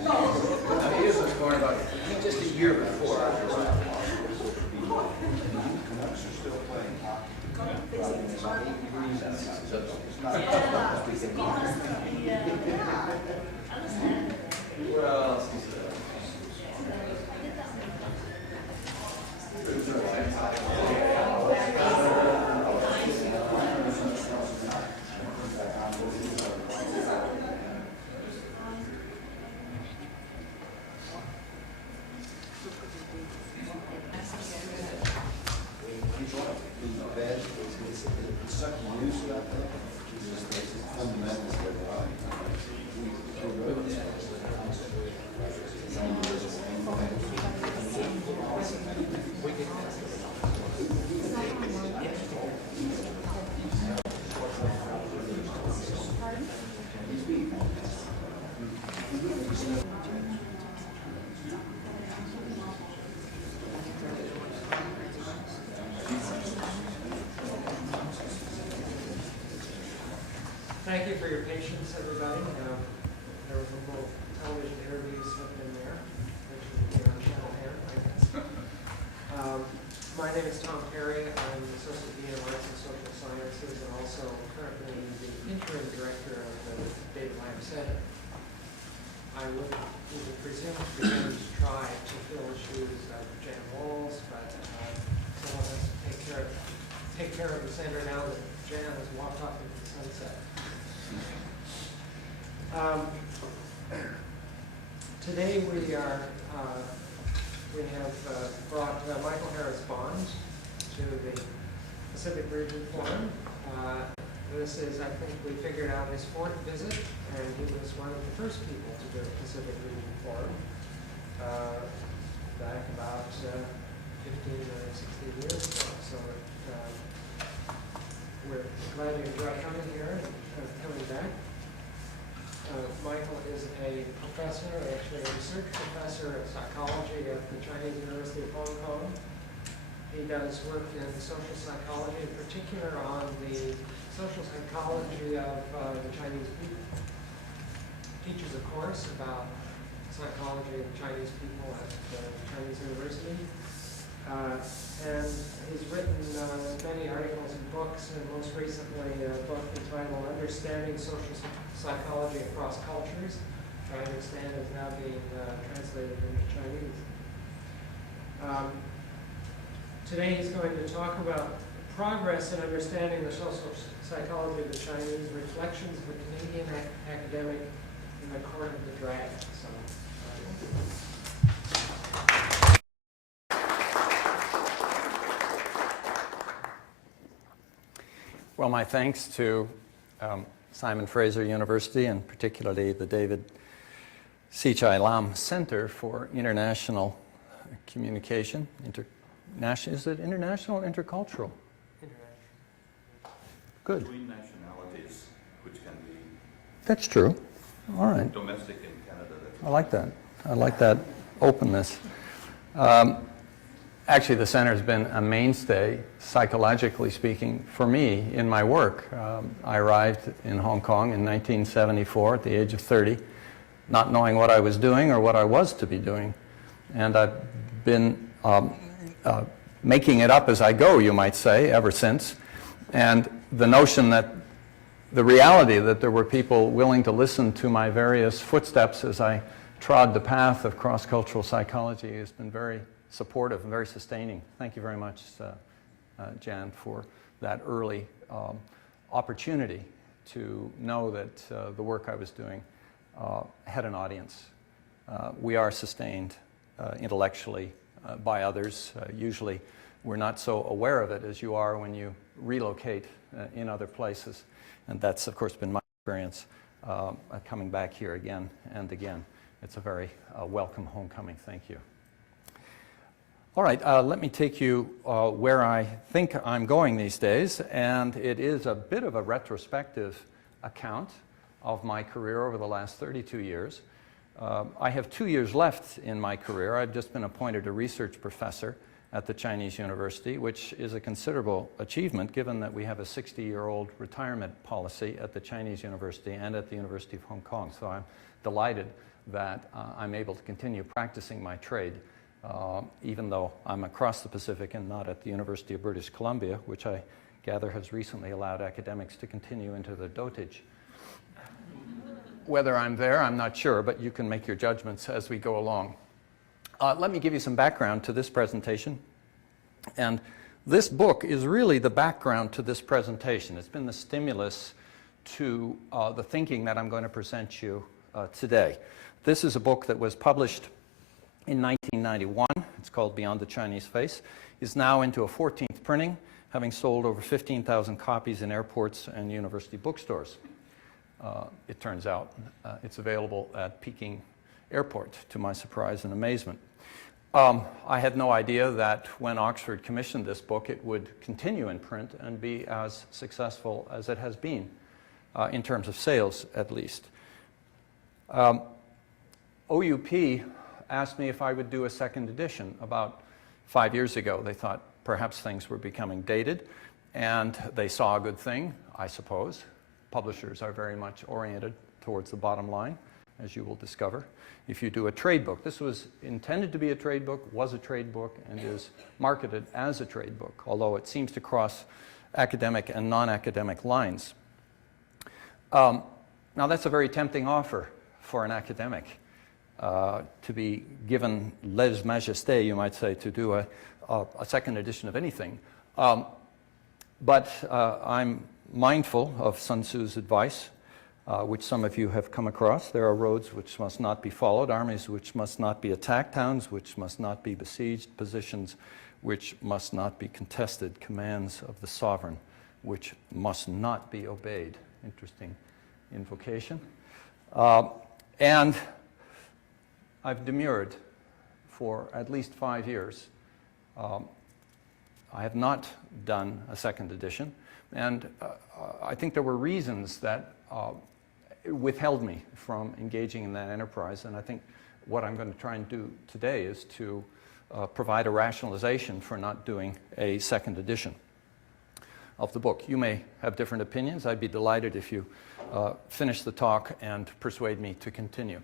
He was born about just a year before. Well, Thank you for your patience, everybody. There was a little television interview slipped in there, which will be on channel here, I guess. My name is Tom Perry. I'm the Associate Dean of Arts and Social Sciences and also currently the interim director of the David Lamb Center. I would presume to begin to try to fill the shoes of Jan Walls, but someone has to take care of the center now that Jan has walked off into the sunset. Today we have brought Michael Harris Bond to the Pacific Region Forum. This is, I think, we figured out his fourth visit, and he was one of the first people to do a Pacific Region Forum back about 15 or 16 years ago. So we're glad you enjoyed coming here and coming back. Michael is a professor, actually a research professor of psychology at the Chinese University of Hong Kong. He does work in social psychology, in particular on the social psychology of the Chinese people. Teaches a course about psychology of Chinese people at the Chinese University. And he's written many articles and books, and most recently a book entitled Understanding Social Psychology Across Cultures, which I understand is now being translated into Chinese. Today he's going to talk about progress in understanding the social psychology of the Chinese, reflections of a Canadian academic in the court of the dragon. So, well, my thanks to Simon Fraser University and particularly the David C. Lam Center for International Communication. Is it international or intercultural? international. Good. Between nationalities, which can be That's true. All right. domestic in Canada. I like that. I like that openness. Actually, the center has been a mainstay, psychologically speaking, for me in my work. I arrived in Hong Kong in 1974 at the age of 30, not knowing what I was doing or what I was to be doing. And I've been making it up as I go, you might say, ever since. And the notion that the reality that there were people willing to listen to my various footsteps as I trod the path of cross-cultural psychology has been very supportive and very sustaining. Thank you very much, Jan, for that early opportunity to know that the work I was doing had an audience. We are sustained intellectually by others. Usually we're not so aware of it as you are when you relocate in other places. And that's, of course, been my experience coming back here again and again. It's a very welcome homecoming. Thank you. All right, let me take you where I think I'm going these days, and it is a bit of a retrospective account of my career over the last 32 years. I have 2 years left in my career. I've just been appointed a research professor at the Chinese University, which is a considerable achievement given that we have a 60-year-old retirement policy at the Chinese University and at the University of Hong Kong. So I'm delighted that I'm able to continue practicing my trade, even though I'm across the Pacific and not at the University of British Columbia, which I gather has recently allowed academics to continue into the dotage. Whether I'm there, I'm not sure, but you can make your judgments as we go along. Let me give you some background to this presentation. And this book is really the background to this presentation. It's been the stimulus to the thinking that I'm going to present you today. This is a book that was published in 1991. It's called Beyond the Chinese Face. It's now into a 14th printing, having sold over 15,000 copies in airports and university bookstores. It turns out it's available at Peking Airport, to my surprise and amazement. I had no idea that when Oxford commissioned this book, it would continue in print and be as successful as it has been, in terms of sales at least. OUP asked me if I would do a second edition about 5 years ago. They thought perhaps things were becoming dated, and they saw a good thing, I suppose. Publishers are very much oriented towards the bottom line, as you will discover. If you do a trade book, this was intended to be a trade book, was a trade book, and is marketed as a trade book, although it seems to cross academic and non-academic lines. Now that's a very tempting offer for an academic, to be given lèse-majesté, you might say, to do a second edition of anything. But I'm mindful of Sun Tzu's advice, which some of you have come across. There are roads which must not be followed, armies which must not be attacked, towns which must not be besieged, positions which must not be contested, commands of the sovereign which must not be obeyed. Interesting invocation. And I've demurred for at least 5 years. I have not done a second edition, and I think there were reasons that withheld me from engaging in that enterprise, and I think what I'm going to try and do today is to provide a rationalization for not doing a second edition of the book. You may have different opinions. I'd be delighted if you finish the talk and persuade me to continue.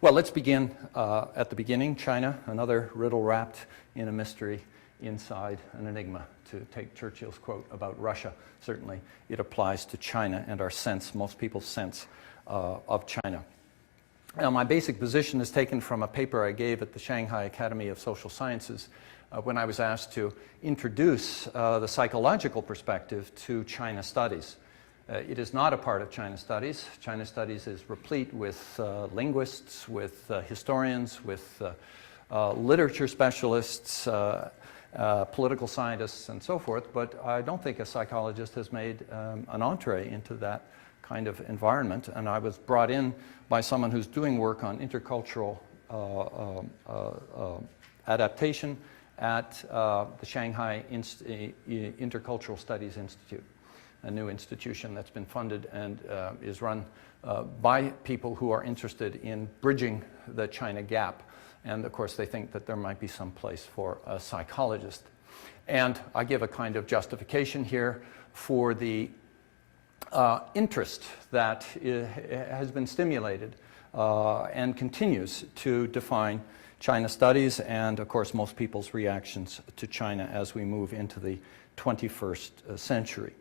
Well, let's begin at the beginning. China, another riddle wrapped in a mystery inside an enigma, to take Churchill's quote about Russia. Certainly it applies to China and our sense, most people's sense of China. Now, my basic position is taken from a paper I gave at the Shanghai Academy of Social Sciences when I was asked to introduce the psychological perspective to China studies. It is not a part of China studies. China studies is replete with linguists, with historians, with literature specialists, political scientists, and so forth, but I don't think a psychologist has made an entree into that kind of environment, and I was brought in by someone who's doing work on intercultural adaptation at the Shanghai Intercultural Studies Institute, a new institution that's been funded and is run by people who are interested in bridging the China gap. And of course, they think that there might be some place for a psychologist. And I give a kind of justification here for the interest that has been stimulated and continues to define China studies and, of course, most people's reactions to China as we move into the 21st century.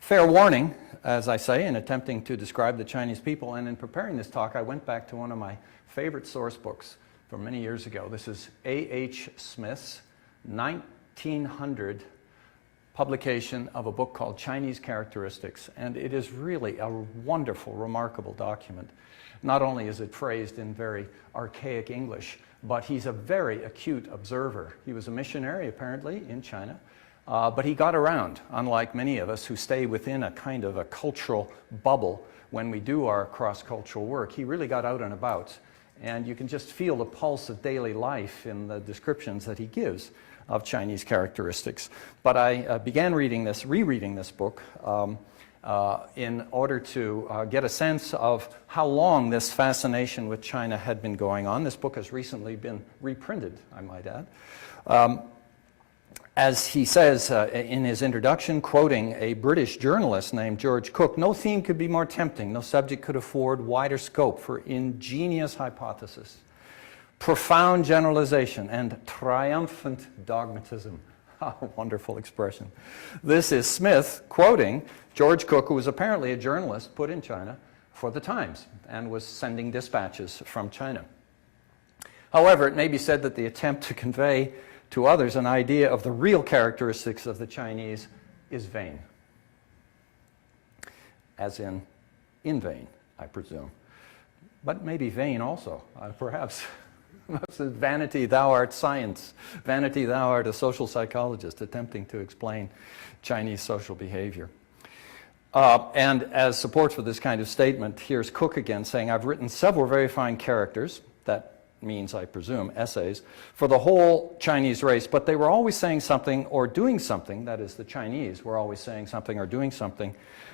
Fair warning, as I say, in attempting to describe the Chinese people, and in preparing this talk, I went back to one of my favorite source books from many years ago. This is A.H. Smith's 1900 publication of a book called Chinese Characteristics, and it is really a wonderful, remarkable document. Not only is it phrased in very archaic English, but he's a very acute observer. He was a missionary, apparently, in China. But he got around, unlike many of us who stay within a kind of a cultural bubble when we do our cross-cultural work. He really got out and about, and you can just feel the pulse of daily life in the descriptions that he gives of Chinese characteristics. But I began rereading this book in order to get a sense of how long this fascination with China had been going on. This book has recently been reprinted, I might add. As he says in his introduction, quoting a British journalist named George Cook, no theme could be more tempting, no subject could afford wider scope for ingenious hypothesis, profound generalization, and triumphant dogmatism. A wonderful expression. This is Smith quoting George Cook, who was apparently a journalist put in China for the Times and was sending dispatches from China. However, it may be said that the attempt to convey to others an idea of the real characteristics of the Chinese is vain. As in vain, I presume. But maybe vain also, perhaps. Vanity, thou art science. Vanity, thou art a social psychologist attempting to explain Chinese social behavior. And as support for this kind of statement, here's Cook again saying, I've written several very fine characters, that means, I presume, essays, for the whole Chinese race, but they were always saying something or doing something, that is, the Chinese were always saying something or doing something,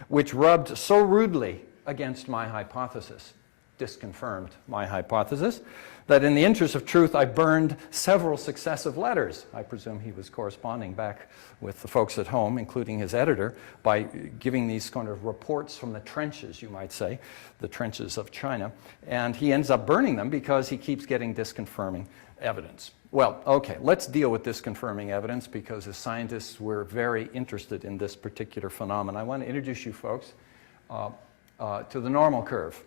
which rubbed so rudely against my hypothesis, disconfirmed my hypothesis, that in the interest of truth, I burned several successive letters. I presume he was corresponding back with the folks at home, including his editor, by giving these kind of reports from the trenches, you might say, the trenches of China. And he ends up burning them because he keeps getting disconfirming evidence. Well, okay, let's deal with disconfirming evidence because as scientists, we're very interested in this particular phenomenon. I want to introduce you folks to the normal curve.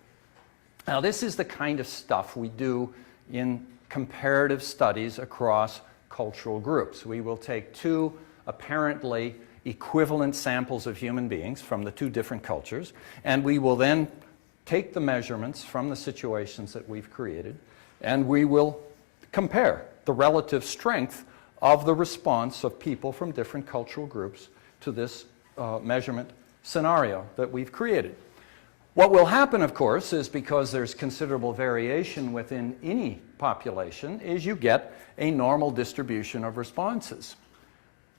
Now, this is the kind of stuff we do in comparative studies across cultural groups. We will take two apparently equivalent samples of human beings from the two different cultures, and we will then take the measurements from the situations that we've created, and we will compare the relative strength of the response of people from different cultural groups to this measurement scenario that we've created. What will happen, of course, is because there's considerable variation within any population, is you get a normal distribution of responses.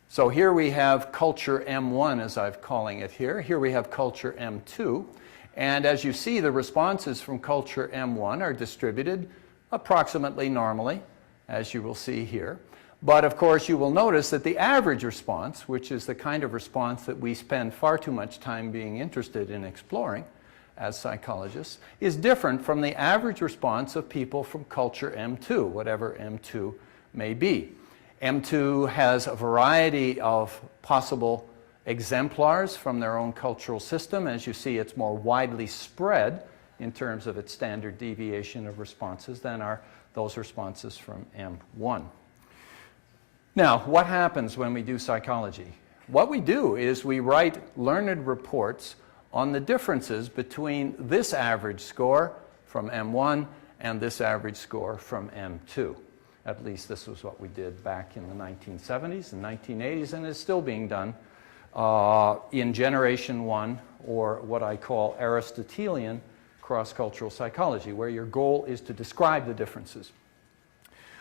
So here we have culture M1, as I'm calling it here. Here we have culture M2. And as you see, the responses from culture M1 are distributed approximately normally, as you will see here. But of course, you will notice that the average response, which is the kind of response that we spend far too much time being interested in exploring, as psychologists, is different from the average response of people from culture M2, whatever M2 may be. M2 has a variety of possible exemplars from their own cultural system. As you see, it's more widely spread in terms of its standard deviation of responses than are those responses from M1. Now, what happens when we do psychology? What we do is we write learned reports on the differences between this average score from M1 and this average score from M2. At least this was what we did back in the 1970s and 1980s, and is still being done in Generation 1, or what I call Aristotelian cross-cultural psychology, where your goal is to describe the differences.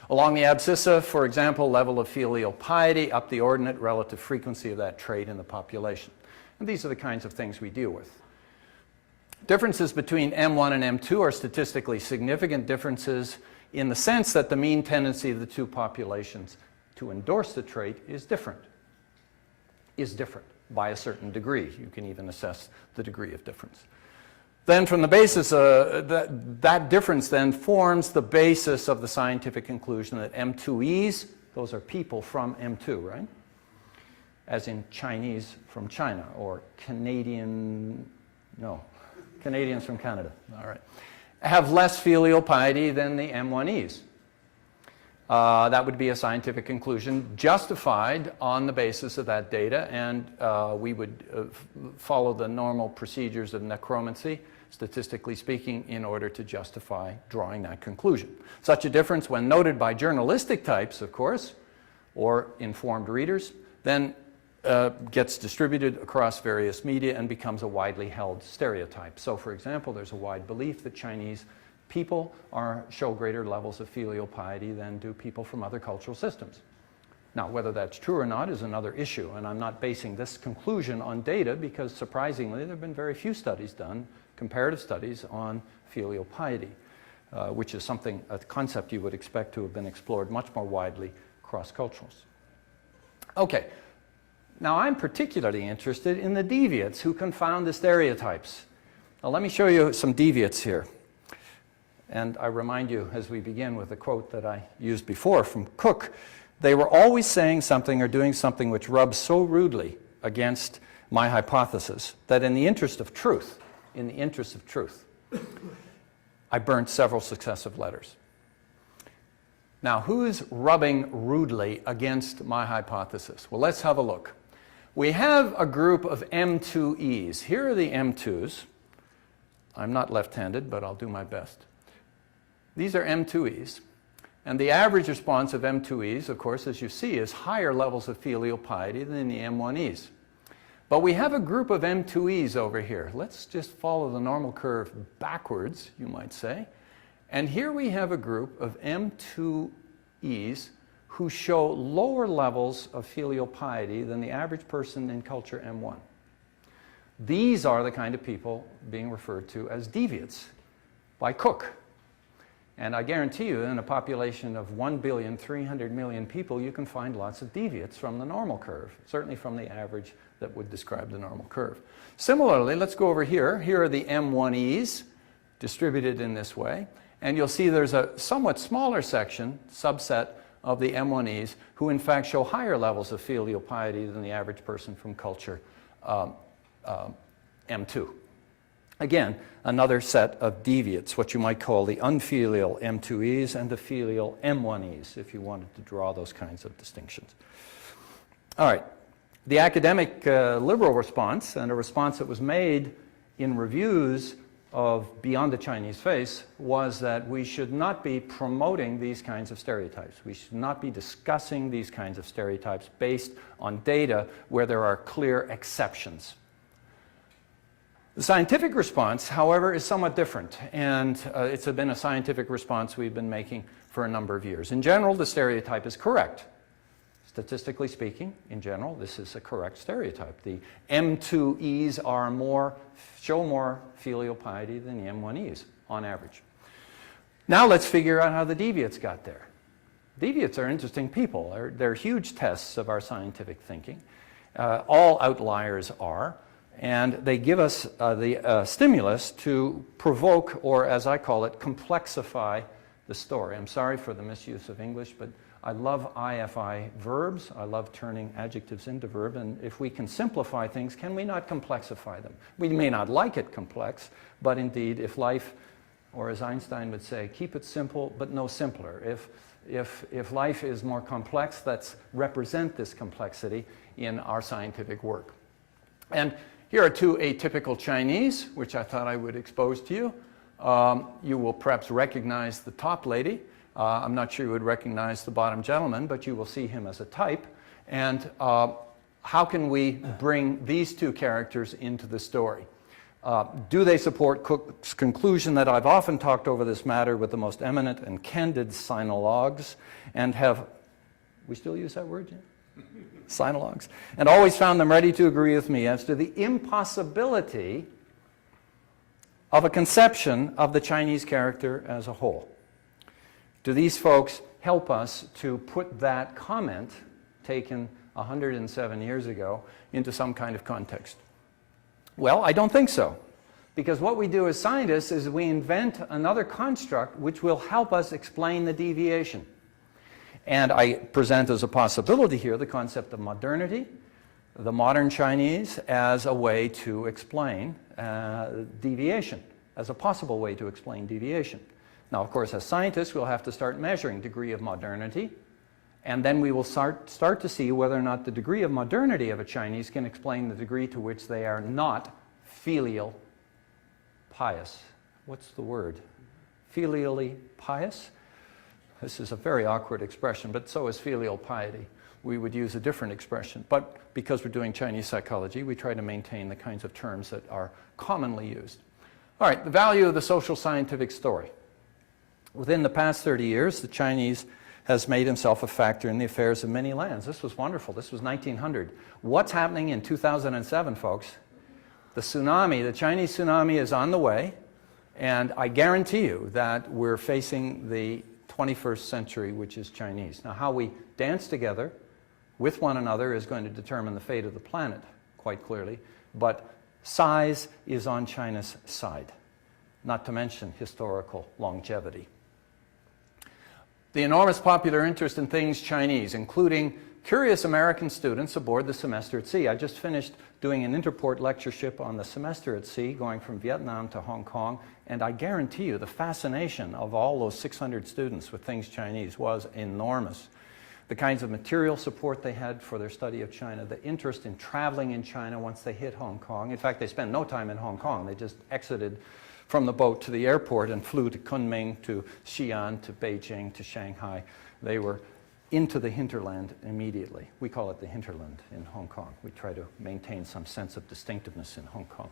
Along the abscissa, for example, level of filial piety, up the ordinate, relative frequency of that trait in the population. And these are the kinds of things we deal with. Differences between M1 and M2 are statistically significant differences in the sense that the mean tendency of the two populations to endorse the trait is different by a certain degree. You can even assess the degree of difference. Then from the basis, that difference then forms the basis of the scientific conclusion that M2Es, those are people from M2, right? As in Chinese from China, or Canadians from Canada, all right, have less filial piety than the M1Es. That would be a scientific conclusion justified on the basis of that data, and we would follow the normal procedures of necromancy, statistically speaking, in order to justify drawing that conclusion. Such a difference, when noted by journalistic types, of course, or informed readers, then gets distributed across various media and becomes a widely held stereotype. So, for example, there's a wide belief that Chinese people show greater levels of filial piety than do people from other cultural systems. Now, whether that's true or not is another issue, and I'm not basing this conclusion on data because, surprisingly, there have been very few studies done, comparative studies on filial piety, which is a concept you would expect to have been explored much more widely across cultures. Okay, now I'm particularly interested in the deviates who confound the stereotypes. Now let me show you some deviates here. And I remind you, as we begin, with a quote that I used before from Cook, they were always saying something or doing something which rubs so rudely against my hypothesis that in the interest of truth, I burnt several successive letters. Now, who's rubbing rudely against my hypothesis? Well, let's have a look. We have a group of M2Es. Here are the M2s. I'm not left-handed, but I'll do my best. These are M2Es. And the average response of M2Es, of course, as you see, is higher levels of filial piety than the M1Es. But we have a group of M2Es over here. Let's just follow the normal curve backwards, you might say. And here we have a group of M2Es who show lower levels of filial piety than the average person in culture M1. These are the kind of people being referred to as deviates by Cook. And I guarantee you, in a population of 1,300,000,000 people, you can find lots of deviates from the normal curve, certainly from the average that would describe the normal curve. Similarly, let's go over here. Here are the M1Es distributed in this way. And you'll see there's a somewhat smaller section, subset, of the M1Es who in fact show higher levels of filial piety than the average person from culture M2. Again, another set of deviates, what you might call the unfilial M2Es and the filial M1Es, if you wanted to draw those kinds of distinctions. All right. The academic liberal response, and a response that was made in reviews of Beyond the Chinese Face, was that we should not be promoting these kinds of stereotypes. We should not be discussing these kinds of stereotypes based on data where there are clear exceptions. The scientific response, however, is somewhat different, and it's been a scientific response we've been making for a number of years. In general, the stereotype is correct. Statistically speaking, in general, this is a correct stereotype. The M2Es show more filial piety than the M1Es, on average. Now let's figure out how the deviates got there. Deviates are interesting people. They're huge tests of our scientific thinking. All outliers are. And they give us the stimulus to provoke, or as I call it, complexify the story. I'm sorry for the misuse of English, but I love IFI verbs. I love turning adjectives into verb. And if we can simplify things, can we not complexify them? We may not like it complex, but indeed, if life, or as Einstein would say, keep it simple, but no simpler. If life is more complex, let's represent this complexity in our scientific work. And here are two atypical Chinese, which I thought I would expose to you. You will perhaps recognize the top lady. I'm not sure you would recognize the bottom gentleman, but you will see him as a type. And how can we bring these two characters into the story? Do they support Cook's conclusion that I've often talked over this matter with the most eminent and candid sinologues, and have, we still use that word, Jim? Sinologues, and always found them ready to agree with me as to the impossibility of a conception of the Chinese character as a whole. Do these folks help us to put that comment, taken 107 years ago, into some kind of context? Well, I don't think so. Because what we do as scientists is we invent another construct which will help us explain the deviation. And I present as a possibility here the concept of modernity, the modern Chinese, as a way to explain deviation, as a possible way to explain deviation. Now, of course, as scientists, we'll have to start measuring degree of modernity, and then we will start to see whether or not the degree of modernity of a Chinese can explain the degree to which they are not filial pious. What's the word? Filially pious? This is a very awkward expression, but so is filial piety. We would use a different expression, but because we're doing Chinese psychology, we try to maintain the kinds of terms that are commonly used. All right, the value of the social scientific story. Within the past 30 years, the Chinese has made himself a factor in the affairs of many lands. This was wonderful. This was 1900. What's happening in 2007, folks? The tsunami, the Chinese tsunami is on the way, and I guarantee you that we're facing the 21st century, which is Chinese. Now, how we dance together, with one another is going to determine the fate of the planet, quite clearly, but size is on China's side, not to mention historical longevity. The enormous popular interest in things Chinese, including curious American students aboard the Semester at Sea. I just finished doing an interport lectureship on the Semester at Sea, going from Vietnam to Hong Kong, and I guarantee you the fascination of all those 600 students with things Chinese was enormous. The kinds of material support they had for their study of China, the interest in traveling in China once they hit Hong Kong. In fact, they spent no time in Hong Kong. They just exited from the boat to the airport and flew to Kunming, to Xi'an, to Beijing, to Shanghai. They were into the hinterland immediately. We call it the hinterland in Hong Kong. We try to maintain some sense of distinctiveness in Hong Kong.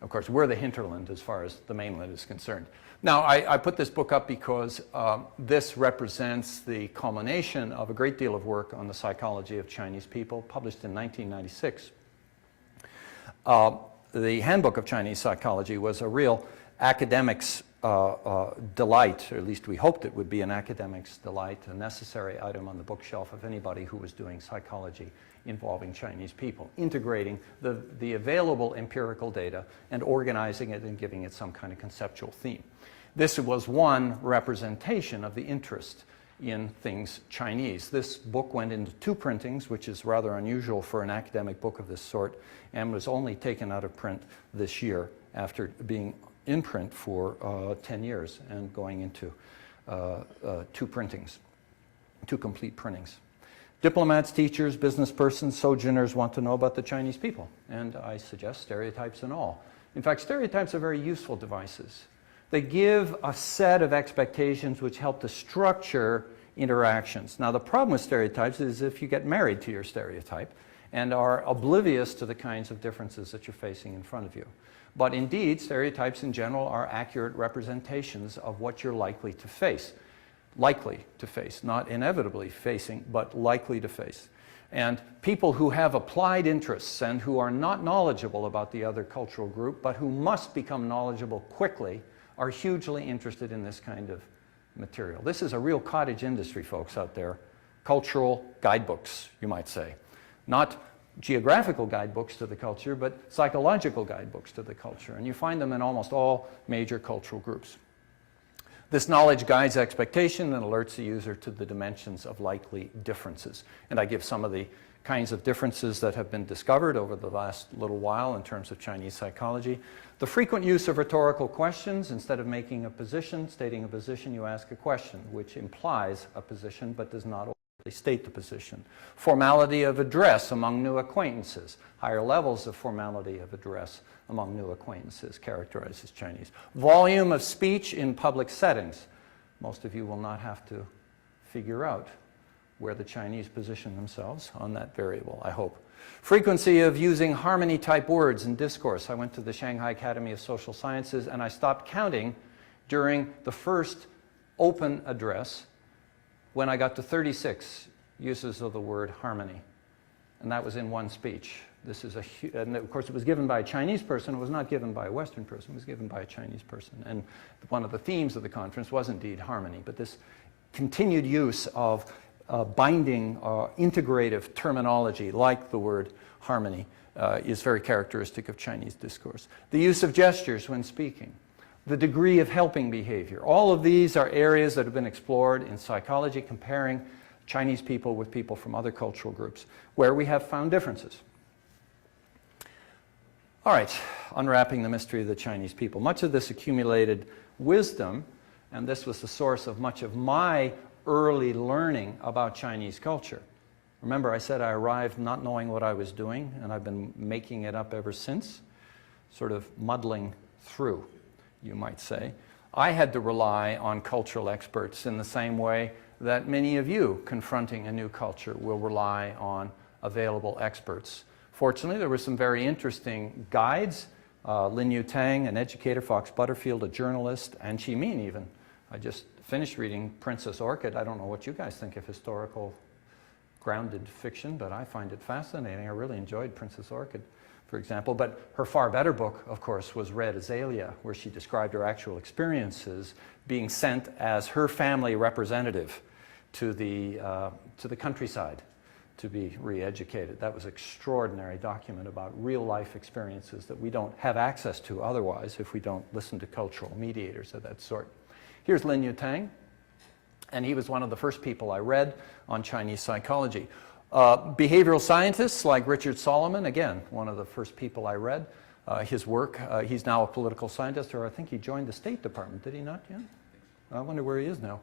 Of course, we're the hinterland as far as the mainland is concerned. Now, I put this book up because this represents the culmination of a great deal of work on the psychology of Chinese people, published in 1996. The Handbook of Chinese Psychology was a real academic's delight, or at least we hoped it would be an academic's delight, a necessary item on the bookshelf of anybody who was doing psychology involving Chinese people, integrating the available empirical data and organizing it and giving it some kind of conceptual theme. This was one representation of the interest in things Chinese. This book went into 2 printings, which is rather unusual for an academic book of this sort, and was only taken out of print this year after being in print for 10 years and going into 2 printings, 2 complete printings. Diplomats, teachers, business persons, sojourners want to know about the Chinese people, and I suggest stereotypes and all. In fact, stereotypes are very useful devices. They give a set of expectations which help to structure interactions. Now, the problem with stereotypes is if you get married to your stereotype and are oblivious to the kinds of differences that you're facing in front of you. But indeed, stereotypes in general are accurate representations of what you're likely to face. Likely to face, not inevitably facing, but likely to face. And people who have applied interests and who are not knowledgeable about the other cultural group, but who must become knowledgeable quickly, are hugely interested in this kind of material. This is a real cottage industry, folks, out there. Cultural guidebooks, you might say. Not geographical guidebooks to the culture, but psychological guidebooks to the culture. And you find them in almost all major cultural groups. This knowledge guides expectation and alerts the user to the dimensions of likely differences. And I give some of the kinds of differences that have been discovered over the last little while in terms of Chinese psychology. The frequent use of rhetorical questions. Instead of making a position, stating a position, you ask a question, which implies a position but does not state the position. Formality of address among new acquaintances. Higher levels of formality of address among new acquaintances characterizes Chinese. Volume of speech in public settings. Most of you will not have to figure out where the Chinese position themselves on that variable, I hope. Frequency of using harmony-type words in discourse. I went to the Shanghai Academy of Social Sciences and I stopped counting during the first open address when I got to 36 uses of the word harmony. And that was in one speech. This is and of course it was given by a Chinese person. It was not given by a Western person. It was given by a Chinese person. And one of the themes of the conference was indeed harmony. But this continued use of binding integrative terminology like the word harmony is very characteristic of Chinese discourse. The use of gestures when speaking. The degree of helping behavior. All of these are areas that have been explored in psychology, comparing Chinese people with people from other cultural groups, where we have found differences. All right, unwrapping the mystery of the Chinese people. Much of this accumulated wisdom, and this was the source of much of my early learning about Chinese culture. Remember, I said I arrived not knowing what I was doing, and I've been making it up ever since, sort of muddling through, you might say. I had to rely on cultural experts in the same way that many of you confronting a new culture will rely on available experts. Fortunately, there were some very interesting guides. Lin Yu Tang, an educator, Fox Butterfield, a journalist, and Chi Min even. I just finished reading Princess Orchid. I don't know what you guys think of historical grounded fiction, but I find it fascinating. I really enjoyed Princess Orchid, for example. But her far better book, of course, was Red Azalea, where she described her actual experiences being sent as her family representative to the countryside to be re-educated. That was an extraordinary document about real life experiences that we don't have access to otherwise if we don't listen to cultural mediators of that sort. Here's Lin Yutang, and he was one of the first people I read on Chinese psychology. Behavioral scientists like Richard Solomon, again, one of the first people I read. His work, he's now a political scientist, or I think he joined the State Department, did he not yet? I wonder where he is now.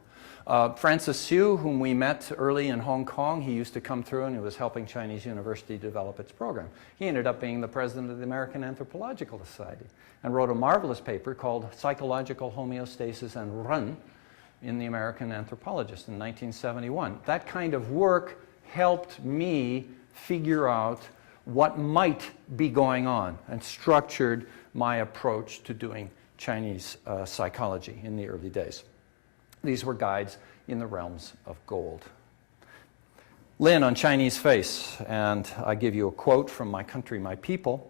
Francis Hsu, whom we met early in Hong Kong, he used to come through and he was helping Chinese University develop its program. He ended up being the president of the American Anthropological Society and wrote a marvelous paper called Psychological Homeostasis and Run in the American Anthropologist in 1971. That kind of work helped me figure out what might be going on and structured my approach to doing Chinese psychology in the early days. These were guides in the realms of gold. Lin on Chinese face, and I give you a quote from My Country, My People.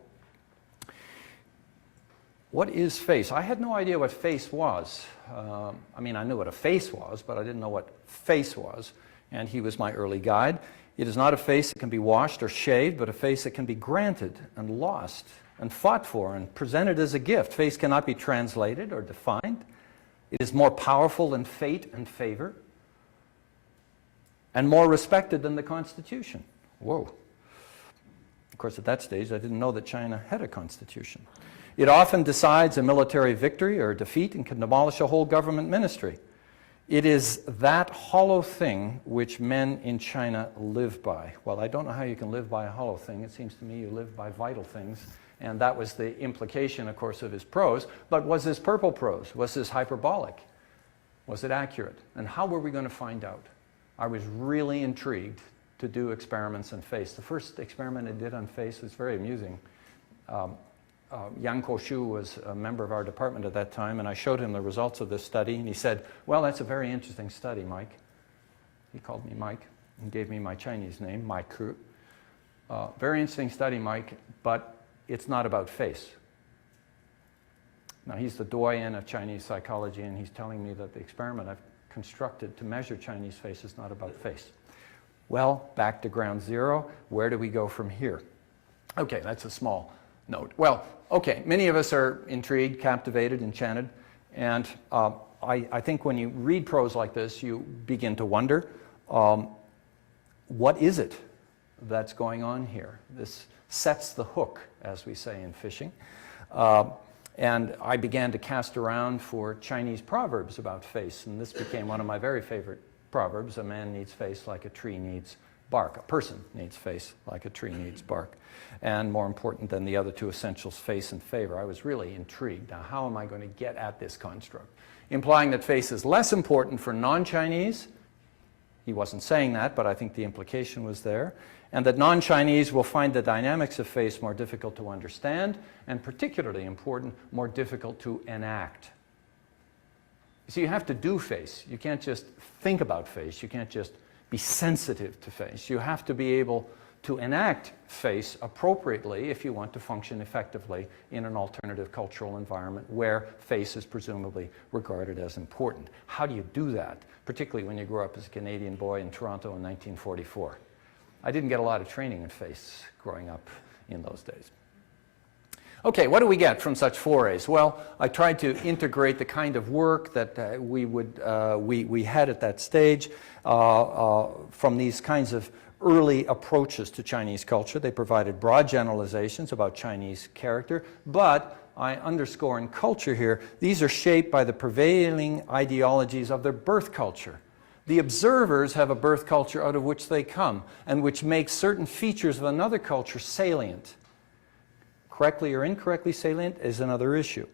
What is face? I had no idea what face was. I mean, I knew what a face was, but I didn't know what face was, and he was my early guide. It is not a face that can be washed or shaved, but a face that can be granted and lost and fought for and presented as a gift. Face cannot be translated or defined. It is more powerful than fate and favor, and more respected than the Constitution. Whoa. Of course, at that stage, I didn't know that China had a constitution. It often decides a military victory or defeat and can demolish a whole government ministry. It is that hollow thing which men in China live by. Well, I don't know how you can live by a hollow thing. It seems to me you live by vital things. And that was the implication, of course, of his prose. But was this purple prose? Was this hyperbolic? Was it accurate? And how were we going to find out? I was really intrigued to do experiments on face. The first experiment I did on face was very amusing. Yang Koshu was a member of our department at that time, and I showed him the results of this study, and he said, well, that's a very interesting study, Mike. He called me Mike and gave me my Chinese name, Mike. Very interesting study, Mike, but it's not about face. Now, he's the doyen of Chinese psychology, and he's telling me that the experiment I've constructed to measure Chinese face is not about face. Well, back to ground zero. Where do we go from here? Okay, that's a small note. Well, okay, many of us are intrigued, captivated, enchanted, and I think when you read prose like this, you begin to wonder, what is it that's going on here? This sets the hook, as we say in fishing. And I began to cast around for Chinese proverbs about face, and this became one of my very favorite proverbs. A man needs face like a tree needs bark. A person needs face like a tree needs bark. And more important than the other two essentials, face and favor. I was really intrigued. Now, how am I going to get at this construct? Implying that face is less important for non-Chinese. He wasn't saying that, but I think the implication was there. And that non-Chinese will find the dynamics of face more difficult to understand, and particularly important, more difficult to enact. So you have to do face. You can't just think about face. You can't just be sensitive to face. You have to be able to enact face appropriately if you want to function effectively in an alternative cultural environment where face is presumably regarded as important. How do you do that, particularly when you grow up as a Canadian boy in Toronto in 1944? I didn't get a lot of training in face growing up in those days. Okay, what do we get from such forays? Well, I tried to integrate the kind of work that we had at that stage from these kinds of early approaches to Chinese culture. They provided broad generalizations about Chinese character, but I underscore in culture here, these are shaped by the prevailing ideologies of their birth culture. The observers have a birth culture out of which they come, and which makes certain features of another culture salient. Correctly or incorrectly salient is another issue.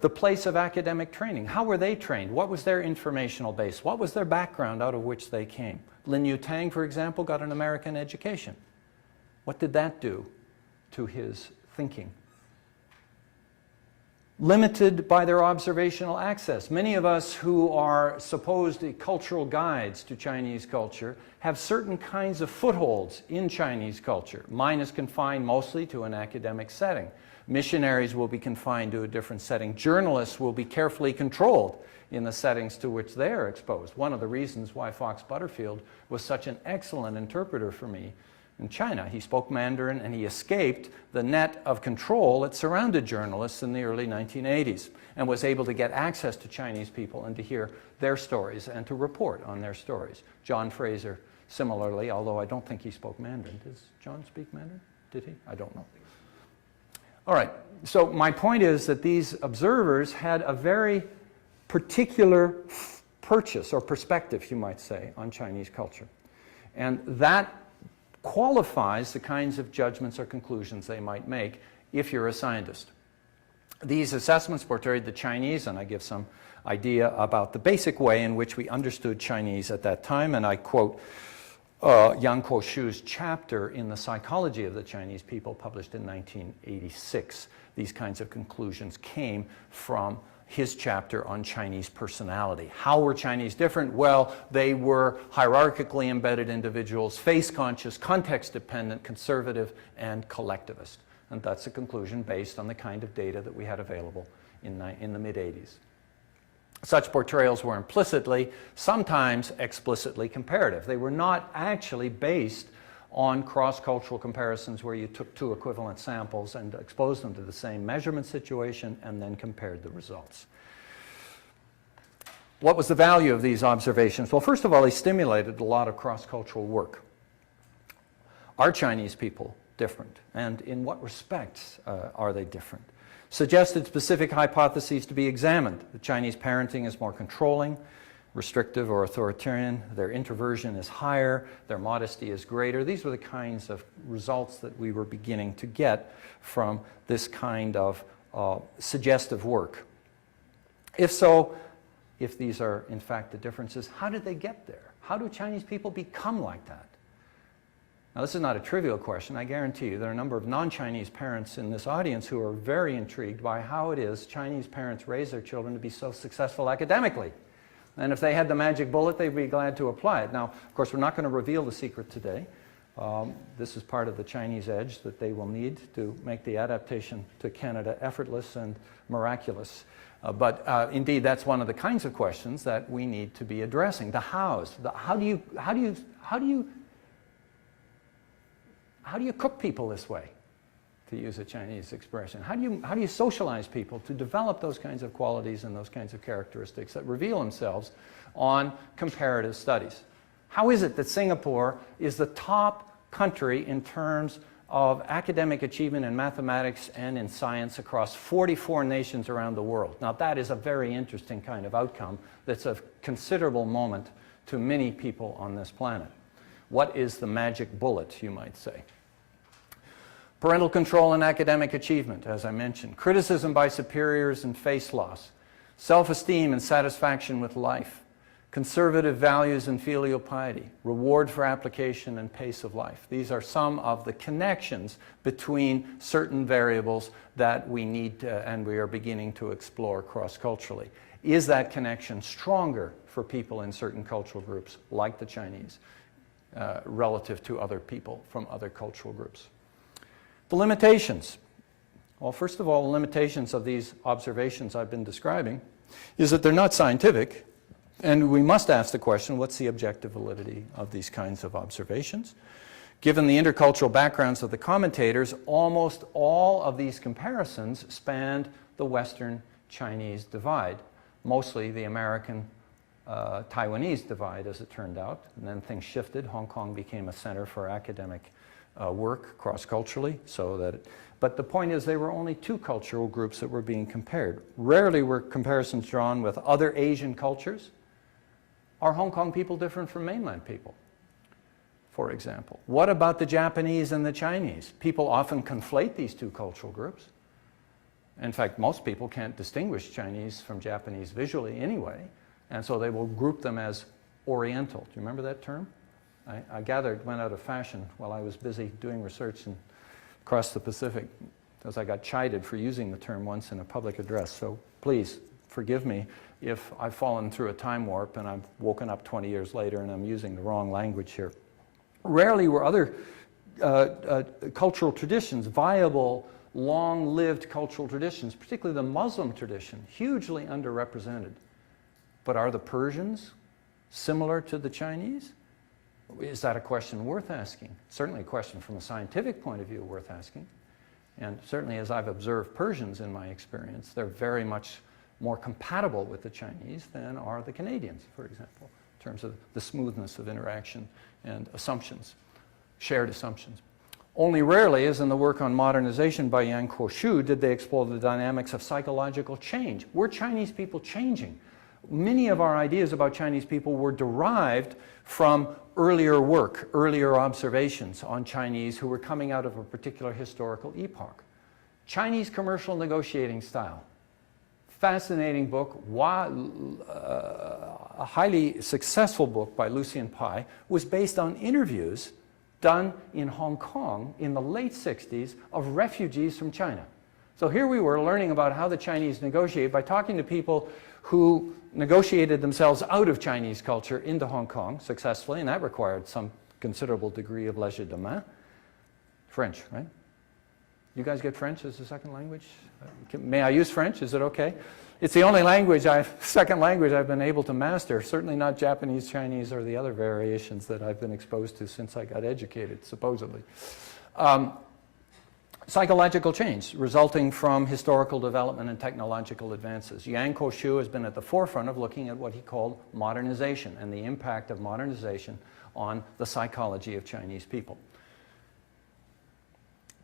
The place of academic training. How were they trained? What was their informational base? What was their background out of which they came? Lin Yutang, for example, got an American education. What did that do to his thinking? Limited by their observational access. Many of us who are supposed cultural guides to Chinese culture have certain kinds of footholds in Chinese culture. Mine is confined mostly to an academic setting. Missionaries will be confined to a different setting. Journalists will be carefully controlled in the settings to which they are exposed. One of the reasons why Fox Butterfield was such an excellent interpreter for me in China. He spoke Mandarin, and he escaped the net of control that surrounded journalists in the early 1980s and was able to get access to Chinese people and to hear their stories and to report on their stories. John Fraser, similarly, although I don't think he spoke Mandarin. Does John speak Mandarin? Did he? I don't know. All right, so my point is that these observers had a very particular purchase or perspective, you might say, on Chinese culture. And that qualifies the kinds of judgments or conclusions they might make if you're a scientist. These assessments portrayed the Chinese, and I give some idea about the basic way in which we understood Chinese at that time, and I quote Yang Kuo-shu's chapter in The Psychology of the Chinese People, published in 1986. These kinds of conclusions came from his chapter on Chinese personality. How were Chinese different? Well, they were hierarchically embedded individuals, face-conscious, context-dependent, conservative, and collectivist. And that's a conclusion based on the kind of data that we had available in the mid-80s. Such portrayals were implicitly, sometimes explicitly comparative. They were not actually based on cross-cultural comparisons where you took two equivalent samples and exposed them to the same measurement situation and then compared the results. What was the value of these observations? Well, first of all, they stimulated a lot of cross-cultural work. Are Chinese people different? And in what respects are they different? Suggested specific hypotheses to be examined. The Chinese parenting is more controlling, restrictive or authoritarian. Their introversion is higher. Their modesty is greater. These were the kinds of results that we were beginning to get from this kind of suggestive work. If so, if these are in fact the differences, how did they get there? How do Chinese people become like that? Now, this is not a trivial question. I guarantee you there are a number of non-Chinese parents in this audience who are very intrigued by how it is Chinese parents raise their children to be so successful academically. And if they had the magic bullet, they'd be glad to apply it. Now, of course, we're not going to reveal the secret today. This is part of the Chinese edge that they will need to make the adaptation to Canada effortless and miraculous. But indeed, that's one of the kinds of questions that we need to be addressing. The hows. How do you cook people this way, to use a Chinese expression? How do you socialize people to develop those kinds of qualities and those kinds of characteristics that reveal themselves on comparative studies? How is it that Singapore is the top country in terms of academic achievement in mathematics and in science across 44 nations around the world? Now, that is a very interesting kind of outcome that's of considerable moment to many people on this planet. What is the magic bullet, you might say? Parental control and academic achievement, as I mentioned. Criticism by superiors and face loss. Self-esteem and satisfaction with life. Conservative values and filial piety. Reward for application and pace of life. These are some of the connections between certain variables that we need and we are beginning to explore cross-culturally. Is that connection stronger for people in certain cultural groups, like the Chinese, relative to other people from other cultural groups? The limitations. Well, first of all, the limitations of these observations I've been describing is that they're not scientific, and we must ask the question, what's the objective validity of these kinds of observations? Given the intercultural backgrounds of the commentators, almost all of these comparisons spanned the Western Chinese divide, mostly the American Taiwanese divide, as it turned out, and then things shifted. Hong Kong became a center for academic work cross-culturally, but the point is, they were only two cultural groups that were being compared. Rarely were comparisons drawn with other Asian cultures. Are Hong Kong people different from mainland people, for example? What about the Japanese and the Chinese? People often conflate these two cultural groups. In fact, most people can't distinguish Chinese from Japanese visually anyway, and so they will group them as Oriental. Do you remember that term? I gather it went out of fashion while I was busy doing research across the Pacific, because I got chided for using the term once in a public address. So please forgive me if I've fallen through a time warp and I've woken up 20 years later and I'm using the wrong language here. Rarely were other cultural traditions, viable, long-lived cultural traditions, particularly the Muslim tradition, hugely underrepresented. But are the Persians similar to the Chinese? Is that a question worth asking? Certainly a question from a scientific point of view worth asking. And certainly as I've observed Persians in my experience, they're very much more compatible with the Chinese than are the Canadians, for example, in terms of the smoothness of interaction and assumptions, shared assumptions. Only rarely, as in the work on modernization by Yang Koshu, did they explore the dynamics of psychological change. Were Chinese people changing? Many of our ideas about Chinese people were derived from earlier work, earlier observations on Chinese who were coming out of a particular historical epoch. Chinese commercial negotiating style. Fascinating book, a highly successful book by Lucien Pai, was based on interviews done in Hong Kong in the late 60s of refugees from China. So here we were learning about how the Chinese negotiate by talking to people who negotiated themselves out of Chinese culture into Hong Kong successfully, and that required some considerable degree of legerdemain. French, right? You guys get French as a second language? May I use French? Is it okay? It's the only language second language I've been able to master, certainly not Japanese, Chinese, or the other variations that I've been exposed to since I got educated, supposedly. Psychological change resulting from historical development and technological advances. Yang Koshu has been at the forefront of looking at what he called modernization and the impact of modernization on the psychology of Chinese people.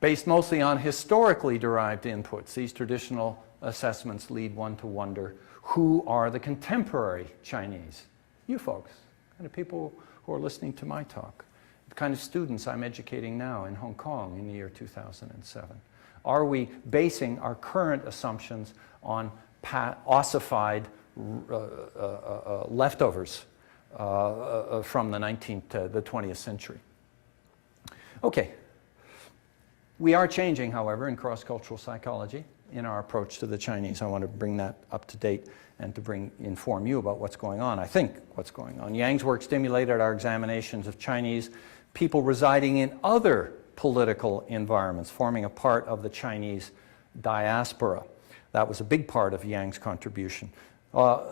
Based mostly on historically derived inputs, these traditional assessments lead one to wonder, who are the contemporary Chinese? You folks, kind of people who are listening to my talk, the kind of students I'm educating now in Hong Kong in the year 2007. Are we basing our current assumptions on ossified leftovers from the 20th century? Okay. We are changing, however, in cross-cultural psychology in our approach to the Chinese. I want to bring that up to date and to inform you about what's going on, I think what's going on. Yang's work stimulated our examinations of Chinese people residing in other political environments, forming a part of the Chinese diaspora. That was a big part of Yang's contribution.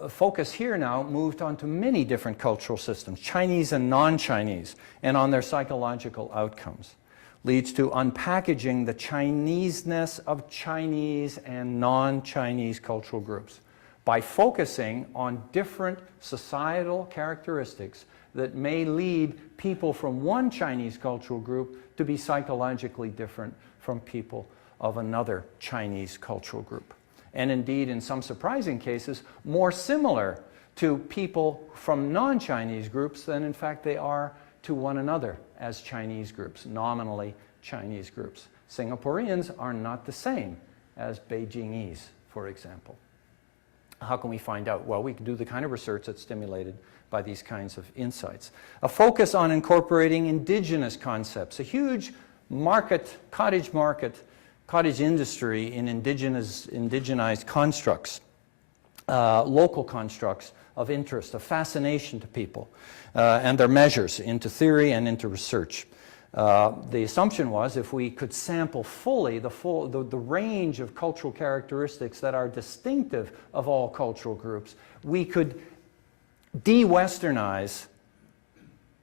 Focus here now moved on to many different cultural systems, Chinese and non-Chinese, and on their psychological outcomes. Leads to unpackaging the Chineseness of Chinese and non-Chinese cultural groups by focusing on different societal characteristics that may lead people from one Chinese cultural group to be psychologically different from people of another Chinese cultural group. And indeed, in some surprising cases, more similar to people from non-Chinese groups than in fact they are to one another as Chinese groups, nominally Chinese groups. Singaporeans are not the same as Beijingese, for example. How can we find out? Well, we can do the kind of research that's stimulated by these kinds of insights. A focus on incorporating indigenous concepts, a huge cottage industry in indigenized constructs, local constructs of interest, of fascination to people, and their measures into theory and into research. The assumption was if we could sample fully the range of cultural characteristics that are distinctive of all cultural groups, we could de-Westernize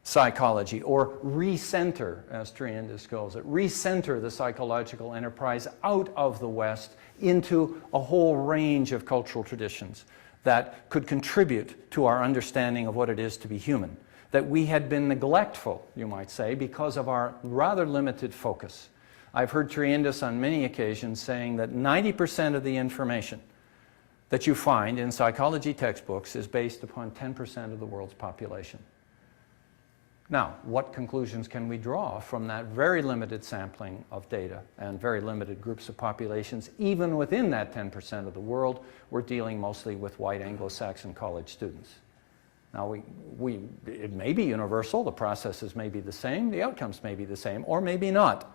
psychology, or recenter, as Triandis calls it, recenter the psychological enterprise out of the West into a whole range of cultural traditions that could contribute to our understanding of what it is to be human, that we had been neglectful, you might say, because of our rather limited focus. I've heard Triandis on many occasions saying that 90% of the information that you find in psychology textbooks is based upon 10% of the world's population. Now, what conclusions can we draw from that very limited sampling of data and very limited groups of populations? Even within that 10% of the world, we're dealing mostly with white Anglo-Saxon college students. Now, it may be universal, the processes may be the same, the outcomes may be the same, or maybe not.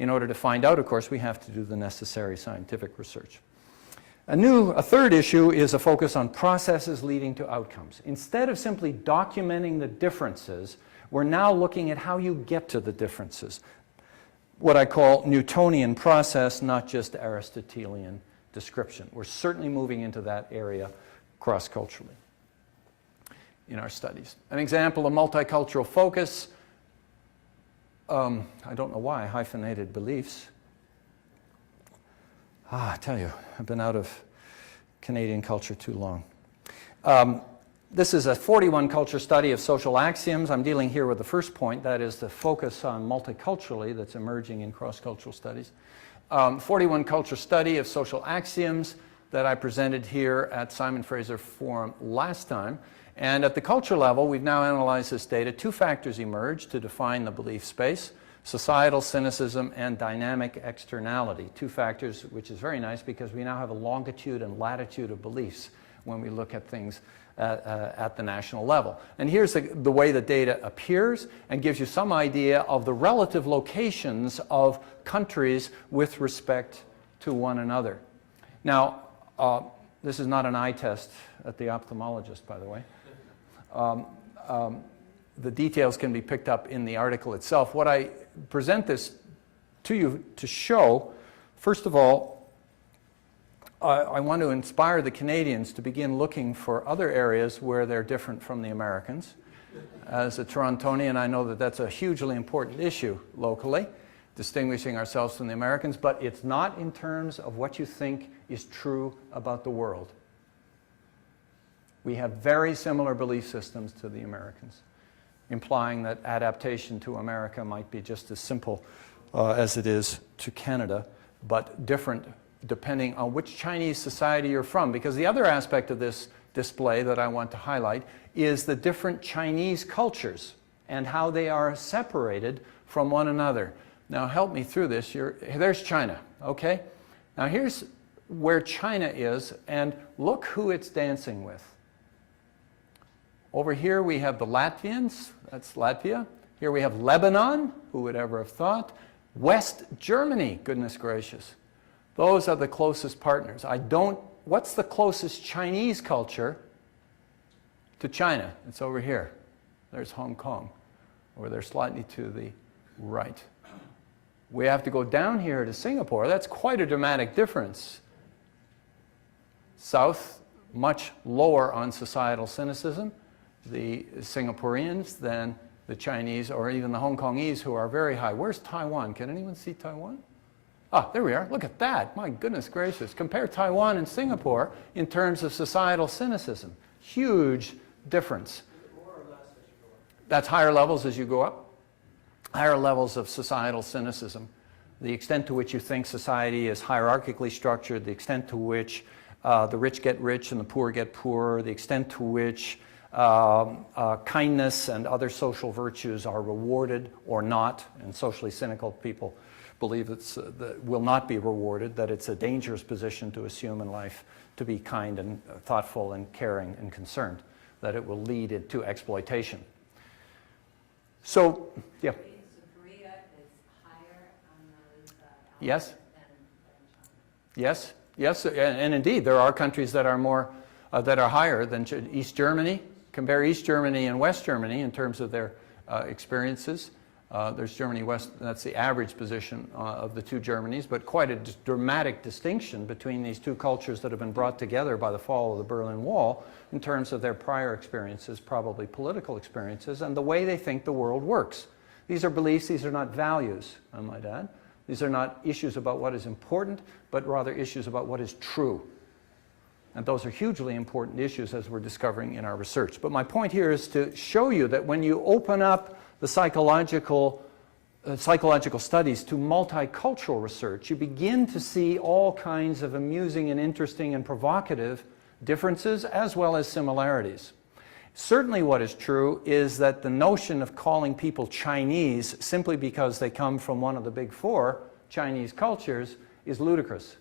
In order to find out, of course, we have to do the necessary scientific research. A third issue is a focus on processes leading to outcomes. Instead of simply documenting the differences, we're now looking at how you get to the differences. What I call Newtonian process, not just Aristotelian description. We're certainly moving into that area cross-culturally. in our studies. An example of multicultural focus, I don't know why, hyphenated beliefs. I tell you, I've been out of Canadian culture too long. This is a 41 culture study of social axioms. I'm dealing here with the first point, that is the focus on multiculturally that's emerging in cross-cultural studies. 41 culture study of social axioms that I presented here at Simon Fraser Forum last time. And at the culture level, we've now analyzed this data. Two factors emerge to define the belief space: societal cynicism and dynamic externality. Two factors, which is very nice because we now have a longitude and latitude of beliefs when we look at things at the national level. And here's the way the data appears and gives you some idea of the relative locations of countries with respect to one another. Now, this is not an eye test at the ophthalmologist, by the way. The details can be picked up in the article itself. What I present this to you to show, first of all, I want to inspire the Canadians to begin looking for other areas where they're different from the Americans. As a Torontonian, I know that that's a hugely important issue locally, distinguishing ourselves from the Americans, but it's not in terms of what you think is true about the world. We have very similar belief systems to the Americans, implying that adaptation to America might be just as simple as it is to Canada, but different depending on which Chinese society you're from. Because the other aspect of this display that I want to highlight is the different Chinese cultures and how they are separated from one another. Now help me through this. There's China, okay? Now here's where China is, and look who it's dancing with. Over here we have the Latvians, that's Latvia. Here we have Lebanon, who would ever have thought? West Germany, goodness gracious. Those are the closest partners. What's the closest Chinese culture to China? It's over here. There's Hong Kong, or they're slightly to the right. We have to go down here to Singapore. That's quite a dramatic difference. South, much lower on societal cynicism, the Singaporeans, than the Chinese, or even the Hong Kongese, who are very high. Where's Taiwan? Can anyone see Taiwan? Ah, there we are. Look at that. My goodness gracious. Compare Taiwan and Singapore in terms of societal cynicism. Huge difference. More or less as you go up. That's higher levels as you go up. Higher levels of societal cynicism. The extent to which you think society is hierarchically structured, the extent to which the rich get rich and the poor get poorer, the extent to which kindness and other social virtues are rewarded or not, and socially cynical people believe that will not be rewarded, that it's a dangerous position to assume in life to be kind and thoughtful and caring and concerned, that it will lead to exploitation. So, yeah. So Korea is higher on those Yes. than China. Yes, yes, and indeed there are countries that are more, that are higher than East Germany. Compare East Germany and West Germany in terms of their experiences. There's Germany West, that's the average position of the two Germanys, but quite a dramatic distinction between these two cultures that have been brought together by the fall of the Berlin Wall in terms of their prior experiences, probably political experiences, and the way they think the world works. These are beliefs, these are not values, I might add. These are not issues about what is important, but rather issues about what is true. And those are hugely important issues as we're discovering in our research. But my point here is to show you that when you open up the psychological studies to multicultural research, you begin to see all kinds of amusing and interesting and provocative differences as well as similarities. Certainly what is true is that the notion of calling people Chinese simply because they come from one of the big four Chinese cultures is ludicrous.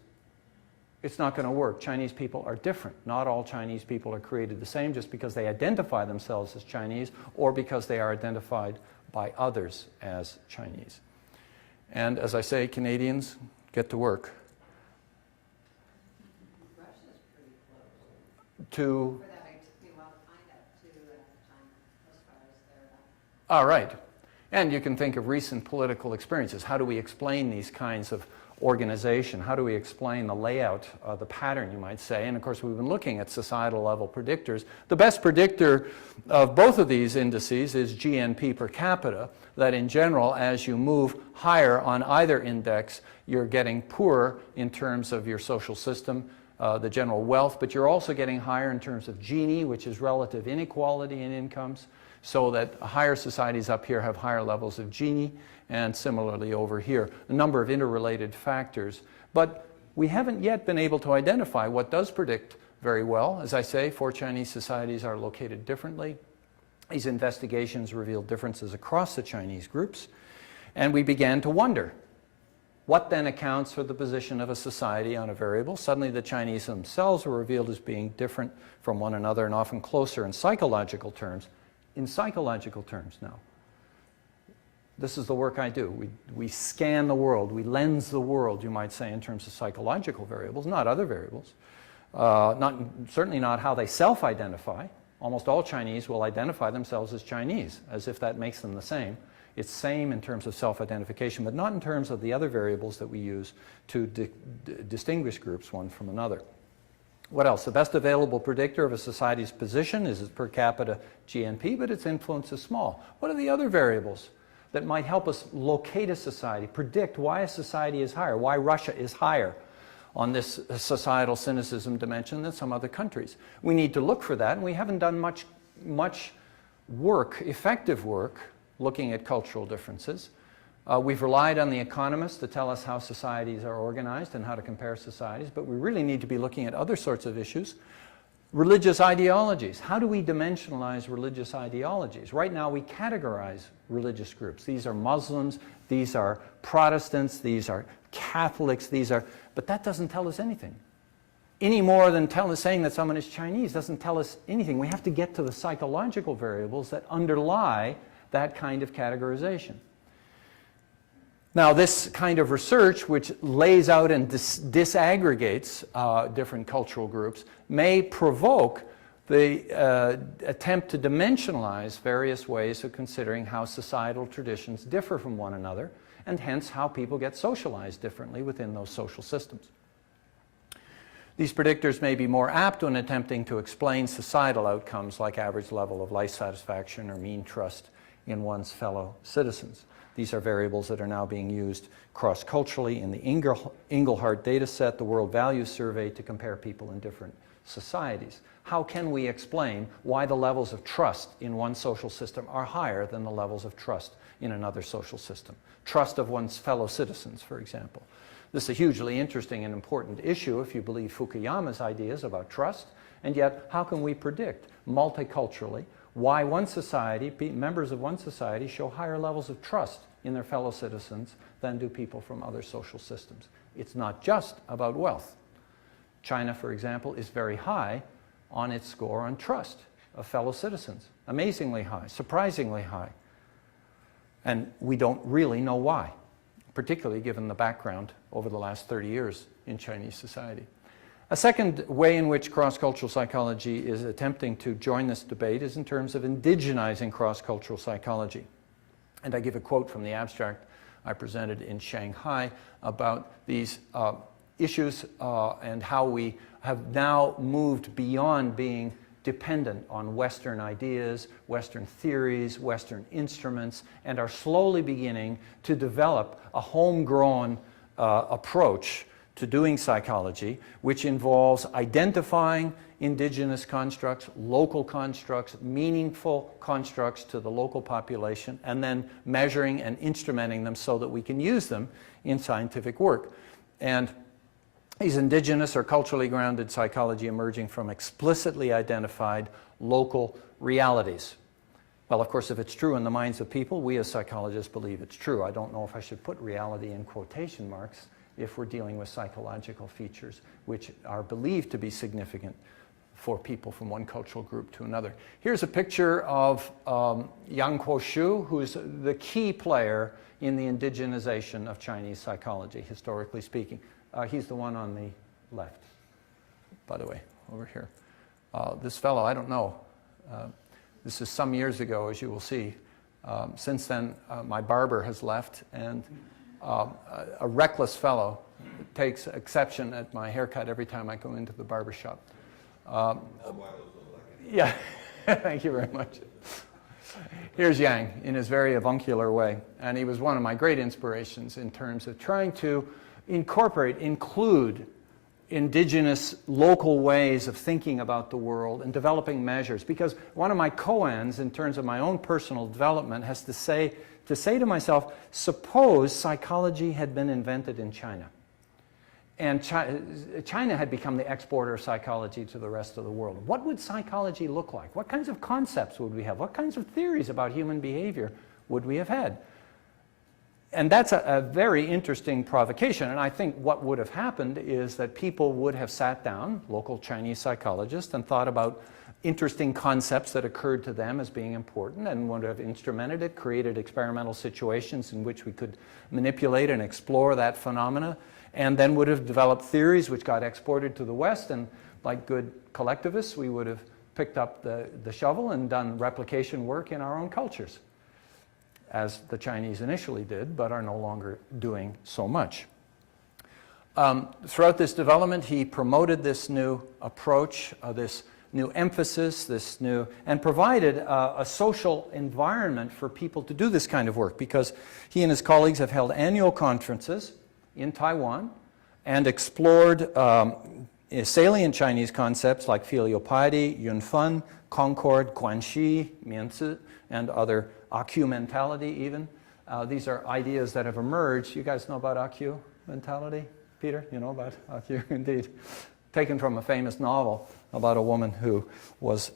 It's not going to work. Chinese people are different. Not all Chinese people are created the same just because they identify themselves as Chinese or because they are identified by others as Chinese. And as I say, Canadians, get to work. Russia's pretty close. To, For that, it took me a while to find out too, China, as far as their. all right. And you can think of recent political experiences. How do we explain these kinds of organization? How do we explain the layout, the pattern, you might say? And of course, we've been looking at societal level predictors. The best predictor of both of these indices is GNP per capita, that in general, as you move higher on either index, you're getting poorer in terms of your social system, the general wealth, but you're also getting higher in terms of Gini, which is relative inequality in incomes, so that higher societies up here have higher levels of Gini, and similarly over here. A number of interrelated factors. But we haven't yet been able to identify what does predict very well. As I say, 4 Chinese societies are located differently. These investigations revealed differences across the Chinese groups. And we began to wonder, what then accounts for the position of a society on a variable? Suddenly the Chinese themselves were revealed as being different from one another and often closer in psychological terms. In psychological terms now. This is the work I do. We scan the world, we lens the world, you might say, in terms of psychological variables, not other variables. Certainly not how they self-identify. Almost all Chinese will identify themselves as Chinese, as if that makes them the same. It's same in terms of self-identification, but not in terms of the other variables that we use to distinguish groups one from another. What else? The best available predictor of a society's position is its per capita GNP, but its influence is small. What are the other variables that might help us locate a society, predict why a society is higher, why Russia is higher on this societal cynicism dimension than some other countries? We need to look for that, and we haven't done much work, effective work, looking at cultural differences. We've relied on the economists to tell us how societies are organized and how to compare societies, but we really need to be looking at other sorts of issues. Religious ideologies. How do we dimensionalize religious ideologies? Right now we categorize religious groups. These are Muslims, these are Protestants, these are Catholics, but that doesn't tell us anything. Any more than saying that someone is Chinese doesn't tell us anything. We have to get to the psychological variables that underlie that kind of categorization. Now, this kind of research, which lays out and disaggregates different cultural groups, may provoke the attempt to dimensionalize various ways of considering how societal traditions differ from one another, and hence how people get socialized differently within those social systems. These predictors may be more apt when attempting to explain societal outcomes like average level of life satisfaction or mean trust in one's fellow citizens. These are variables that are now being used cross-culturally in the Inglehart data set, the World Values Survey, to compare people in different societies. How can we explain why the levels of trust in one social system are higher than the levels of trust in another social system? Trust of one's fellow citizens, for example. This is a hugely interesting and important issue if you believe Fukuyama's ideas about trust, and yet how can we predict multiculturally why one society, members of one society, show higher levels of trust in their fellow citizens than do people from other social systems? It's not just about wealth. China, for example, is very high on its score on trust of fellow citizens. Amazingly high, surprisingly high. And we don't really know why, particularly given the background over the last 30 years in Chinese society. A second way in which cross-cultural psychology is attempting to join this debate is in terms of indigenizing cross-cultural psychology. And I give a quote from the abstract I presented in Shanghai about these issues and how we have now moved beyond being dependent on Western ideas, Western theories, Western instruments, and are slowly beginning to develop a homegrown approach to doing psychology, which involves identifying indigenous constructs, local constructs, meaningful constructs to the local population, and then measuring and instrumenting them so that we can use them in scientific work. And these indigenous or culturally grounded psychology emerging from explicitly identified local realities. Well, of course, if it's true in the minds of people, we as psychologists believe it's true. I don't know if I should put reality in quotation marks if we're dealing with psychological features which are believed to be significant for people from one cultural group to another. Here's a picture of Yang Kuo-shu, who's the key player in the indigenization of Chinese psychology, historically speaking. He's the one on the left, by the way, over here. This fellow, I don't know. This is some years ago, as you will see. Since then, my barber has left, and a reckless fellow takes exception at my haircut every time I go into the barber shop. Yeah, thank you very much. Here's Yang in his very avuncular way, and he was one of my great inspirations in terms of trying to include indigenous local ways of thinking about the world and developing measures. Because one of my koans in terms of my own personal development has to say to myself, suppose psychology had been invented in China. And China had become the exporter of psychology to the rest of the world. What would psychology look like? What kinds of concepts would we have? What kinds of theories about human behavior would we have had? And that's a very interesting provocation. And I think what would have happened is that people would have sat down, local Chinese psychologists, and thought about interesting concepts that occurred to them as being important, and would have instrumented it, created experimental situations in which we could manipulate and explore that phenomena, and then would have developed theories which got exported to the West, and like good collectivists, we would have picked up the shovel and done replication work in our own cultures, as the Chinese initially did, but are no longer doing so much. Throughout this development, he promoted this new approach, this new emphasis, and provided a social environment for people to do this kind of work, because he and his colleagues have held annual conferences in Taiwan and explored salient Chinese concepts like filial piety, yunfen, concord, guanxi, mianzi, and other AQ mentality even. These are ideas that have emerged. You guys know about AQ mentality? Peter, you know about AQ? Indeed. Taken from a famous novel about a woman who was,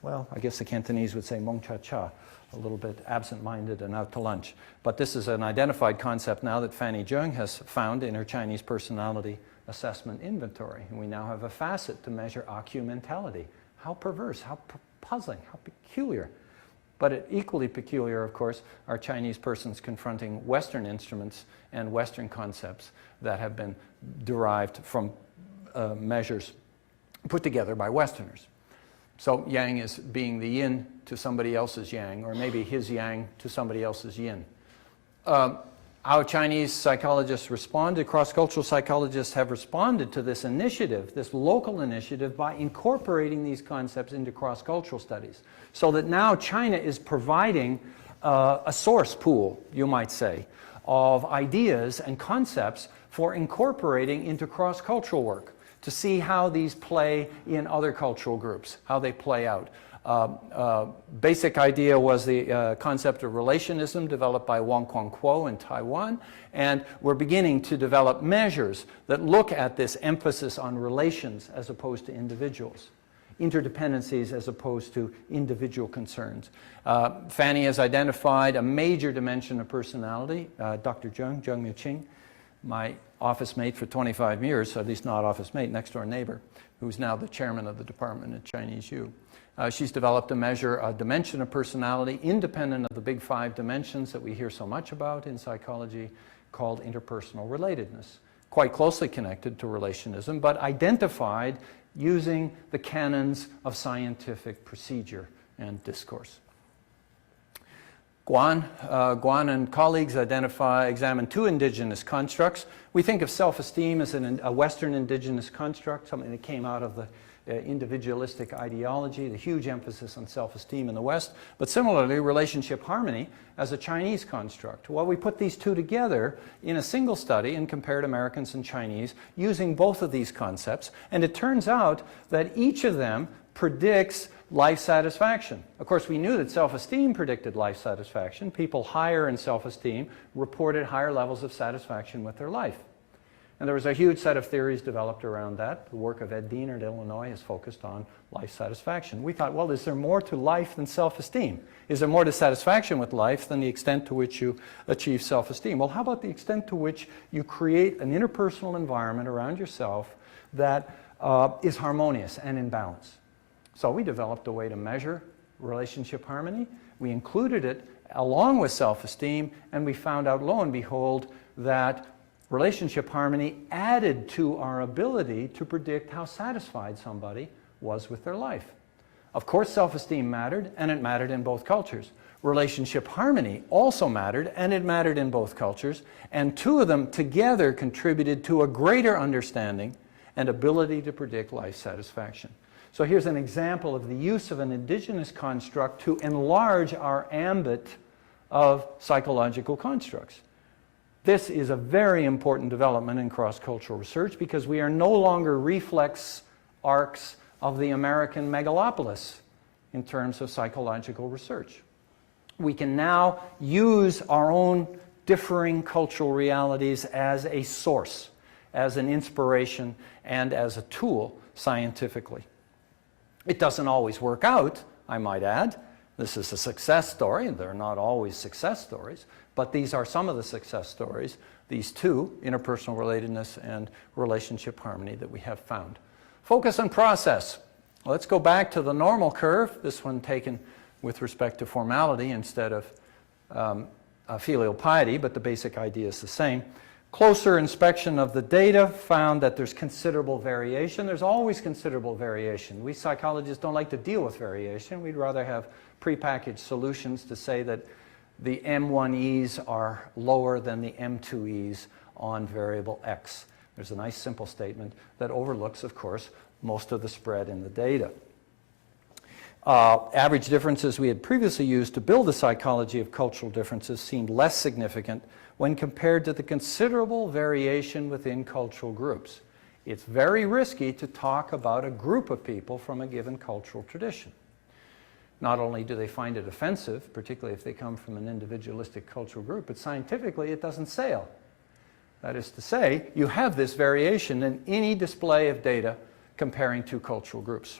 well, I guess the Cantonese would say mong cha cha, a little bit absent-minded and out to lunch. But this is an identified concept now that Fanny Zheng has found in her Chinese personality assessment inventory. And we now have a facet to measure AQ mentality. How perverse, how puzzling, how peculiar. But equally peculiar, of course, are Chinese persons confronting Western instruments and Western concepts that have been derived from measures put together by Westerners. So Yang is being the yin to somebody else's yang, or maybe his yang to somebody else's yin. How Chinese psychologists responded, cross-cultural psychologists have responded to this initiative, this local initiative, by incorporating these concepts into cross-cultural studies. So that now China is providing a source pool, you might say, of ideas and concepts for incorporating into cross-cultural work, to see how these play in other cultural groups, how they play out. Basic idea was the concept of relationism developed by Wang Kuo in Taiwan, and we're beginning to develop measures that look at this emphasis on relations as opposed to individuals, interdependencies as opposed to individual concerns. Fanny has identified a major dimension of personality. Dr. Zheng Miuqing, my office mate for 25 years, at least not office mate, next door neighbor, who's now the chairman of the department at Chinese U. She's developed a dimension of personality independent of the big 5 dimensions that we hear so much about in psychology, called interpersonal relatedness, quite closely connected to relationism, but identified using the canons of scientific procedure and discourse. Guan and colleagues examined 2 indigenous constructs. We think of self-esteem as a Western indigenous construct, something that came out of the individualistic ideology, the huge emphasis on self-esteem in the West, but similarly relationship harmony as a Chinese construct. Well, we put these 2 together in a single study and compared Americans and Chinese using both of these concepts, and it turns out that each of them predicts life satisfaction. Of course, we knew that self-esteem predicted life satisfaction. People higher in self-esteem reported higher levels of satisfaction with their life. And there was a huge set of theories developed around that. The work of Ed Diener at Illinois is focused on life satisfaction. We thought, well, is there more to life than self-esteem? Is there more to satisfaction with life than the extent to which you achieve self-esteem? Well, how about the extent to which you create an interpersonal environment around yourself that is harmonious and in balance? So we developed a way to measure relationship harmony. We included it along with self-esteem, and we found out, lo and behold, that relationship harmony added to our ability to predict how satisfied somebody was with their life. Of course, self-esteem mattered, and it mattered in both cultures. relationship harmony also mattered, and it mattered in both cultures, and two of them together contributed to a greater understanding and ability to predict life satisfaction. So here's an example of the use of an indigenous construct to enlarge our ambit of psychological constructs. This is a very important development in cross-cultural research because we are no longer reflex arcs of the American megalopolis in terms of psychological research. We can now use our own differing cultural realities as a source, as an inspiration, and as a tool scientifically. It doesn't always work out, I might add. This is a success story, and they're not always success stories, but these are some of the success stories, these two, interpersonal relatedness and relationship harmony, that we have found. Focus on process. Let's go back to the normal curve, this one taken with respect to formality instead of filial piety, but the basic idea is the same. Closer inspection of the data found that there's considerable variation. There's always considerable variation. We psychologists don't like to deal with variation. We'd rather have prepackaged solutions to say that the M1Es are lower than the M2Es on variable X. There's a nice simple statement that overlooks, of course, most of the spread in the data. Average differences we had previously used to build the psychology of cultural differences seemed less significant when compared to the considerable variation within cultural groups. It's very risky to talk about a group of people from a given cultural tradition. Not only do they find it offensive, particularly if they come from an individualistic cultural group, but scientifically it doesn't sail. That is to say, you have this variation in any display of data comparing two cultural groups.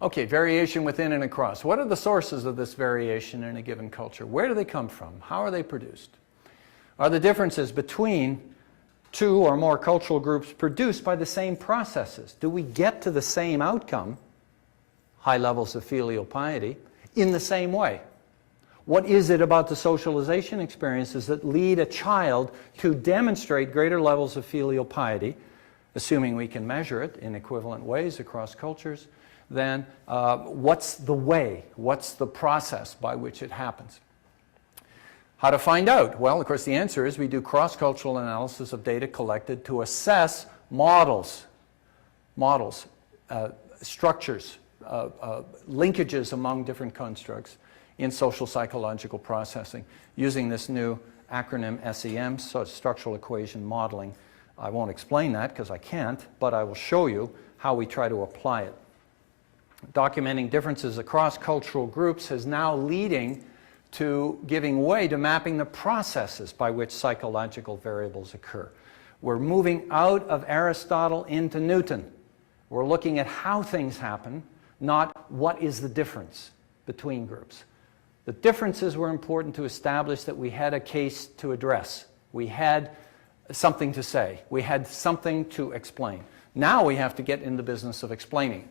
Okay, variation within and across. What are the sources of this variation in a given culture? Where do they come from? How are they produced? Are the differences between two or more cultural groups produced by the same processes? Do we get to the same outcome, high levels of filial piety, in the same way? What is it about the socialization experiences that lead a child to demonstrate greater levels of filial piety, assuming we can measure it in equivalent ways across cultures? Then what's the way? What's the process by which it happens? How to find out? Well, of course, the answer is we do cross-cultural analysis of data collected to assess models, structures, linkages among different constructs in social psychological processing using this new acronym SEM, so structural equation modeling. I won't explain that because I can't, but I will show you how we try to apply it. Documenting differences across cultural groups is now leading to giving way to mapping the processes by which psychological variables occur. We're moving out of Aristotle into Newton. We're looking at how things happen, not what is the difference between groups. The differences were important to establish that we had a case to address. We had something to say. We had something to explain. Now we have to get in the business of explaining.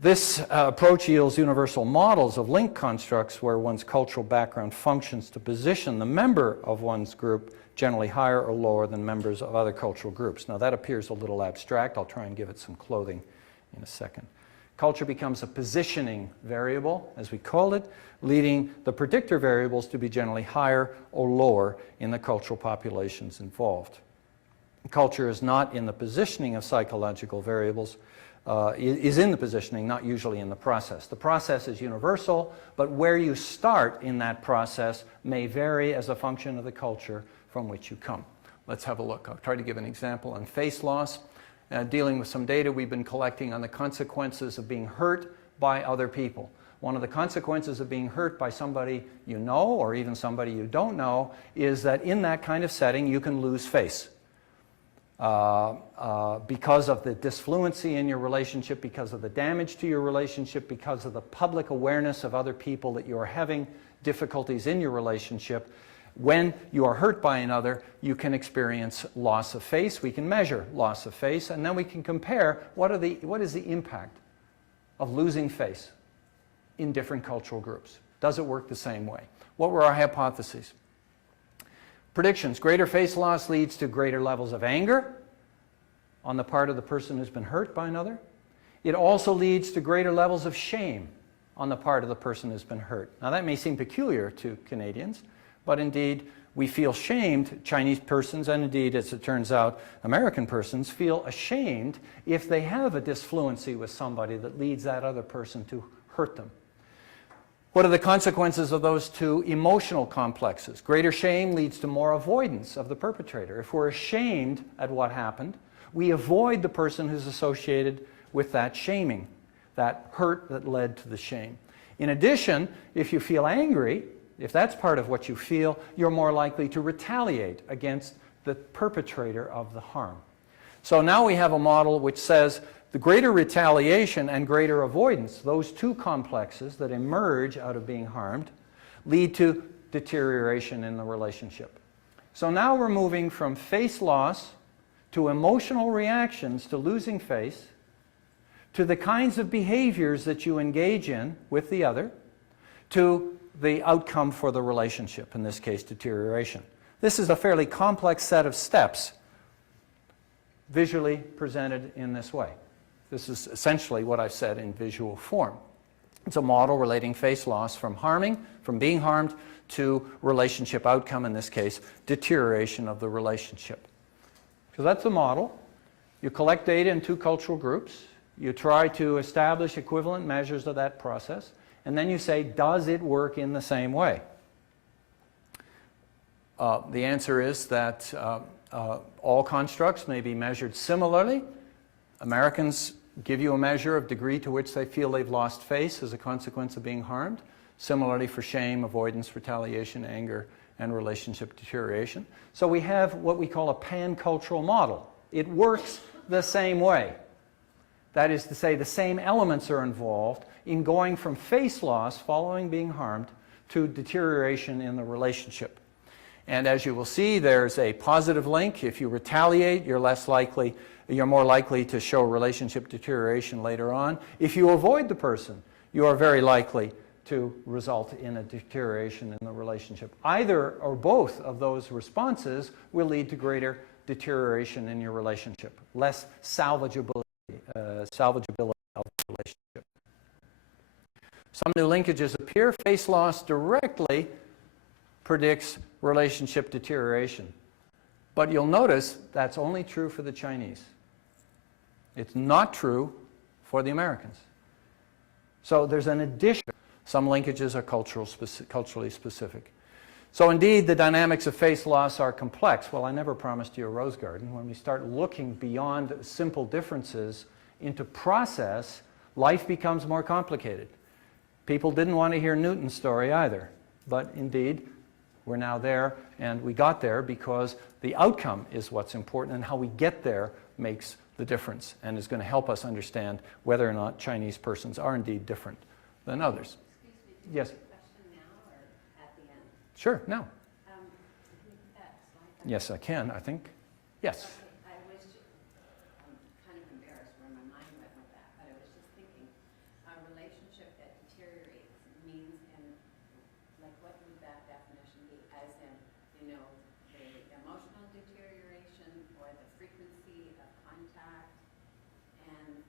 This approach yields universal models of linked constructs where one's cultural background functions to position the member of one's group generally higher or lower than members of other cultural groups. Now that appears a little abstract. I'll try and give it some clothing in a second. Culture becomes a positioning variable, as we call it, leading the predictor variables to be generally higher or lower in the cultural populations involved. Culture is not in the positioning of psychological variables, is in the positioning, not usually in the process. The process is universal, but where you start in that process may vary as a function of the culture from which you come. Let's have a look. I'll try to give an example on face loss, dealing with some data we've been collecting on the consequences of being hurt by other people. One of the consequences of being hurt by somebody you know, or even somebody you don't know, is that in that kind of setting you can lose face. Because of the disfluency in your relationship, because of the damage to your relationship, because of the public awareness of other people that you are having difficulties in your relationship. When you are hurt by another, you can experience loss of face. We can measure loss of face, and then we can compare what is the impact of losing face in different cultural groups. Does it work the same way? What were our hypotheses? Predictions. Greater face loss leads to greater levels of anger on the part of the person who's been hurt by another. It also leads to greater levels of shame on the part of the person who's been hurt. Now that may seem peculiar to Canadians, but indeed we feel shamed, Chinese persons, and indeed, as it turns out, American persons feel ashamed if they have a disfluency with somebody that leads that other person to hurt them. What are the consequences of those two emotional complexes? Greater shame leads to more avoidance of the perpetrator. If we're ashamed at what happened, we avoid the person who's associated with that shaming, that hurt that led to the shame. In addition, if you feel angry, if that's part of what you feel, you're more likely to retaliate against the perpetrator of the harm. So now we have a model which says the greater retaliation and greater avoidance, those two complexes that emerge out of being harmed, lead to deterioration in the relationship. So now we're moving from face loss to emotional reactions to losing face, to the kinds of behaviors that you engage in with the other, to the outcome for the relationship, in this case deterioration. This is a fairly complex set of steps visually presented in this way. This is essentially what I've said in visual form. It's a model relating face loss from being harmed, to relationship outcome, in this case, deterioration of the relationship. So that's the model. You collect data in two cultural groups. You try to establish equivalent measures of that process. And then you say, does it work in the same way? The answer is that all constructs may be measured similarly. Americans give you a measure of degree to which they feel they've lost face as a consequence of being harmed. Similarly for shame, avoidance, retaliation, anger, and relationship deterioration. So we have what we call a pan-cultural model. It works the same way. That is to say, the same elements are involved in going from face loss following being harmed to deterioration in the relationship. And as you will see, there's a positive link. If you retaliate, you're more likely to show relationship deterioration later on. If you avoid the person, you are very likely to result in a deterioration in the relationship. Either or both of those responses will lead to greater deterioration in your relationship, less salvageability of the relationship. Some new linkages appear. Face loss directly predicts relationship deterioration. But you'll notice that's only true for the Chinese. It's not true for the Americans. So there's an addition. Some linkages are culturally specific. So indeed, the dynamics of face loss are complex. Well, I never promised you a rose garden. When we start looking beyond simple differences into process, life becomes more complicated. People didn't want to hear Newton's story either. But indeed, we're now there, and we got there because the outcome is what's important, and how we get there makes the difference and is going to help us understand whether or not Chinese persons are indeed different than others. Excuse me, Yes. question now or at the end? Sure, now. Can you put that slide back? Yes, I can, I think. Yes. Okay, I was just, I'm kind of embarrassed where my mind went with that, but I was just thinking, a relationship that deteriorates means, and like what would that definition be? As in, you know, the emotional deterioration or the frequency of contact, and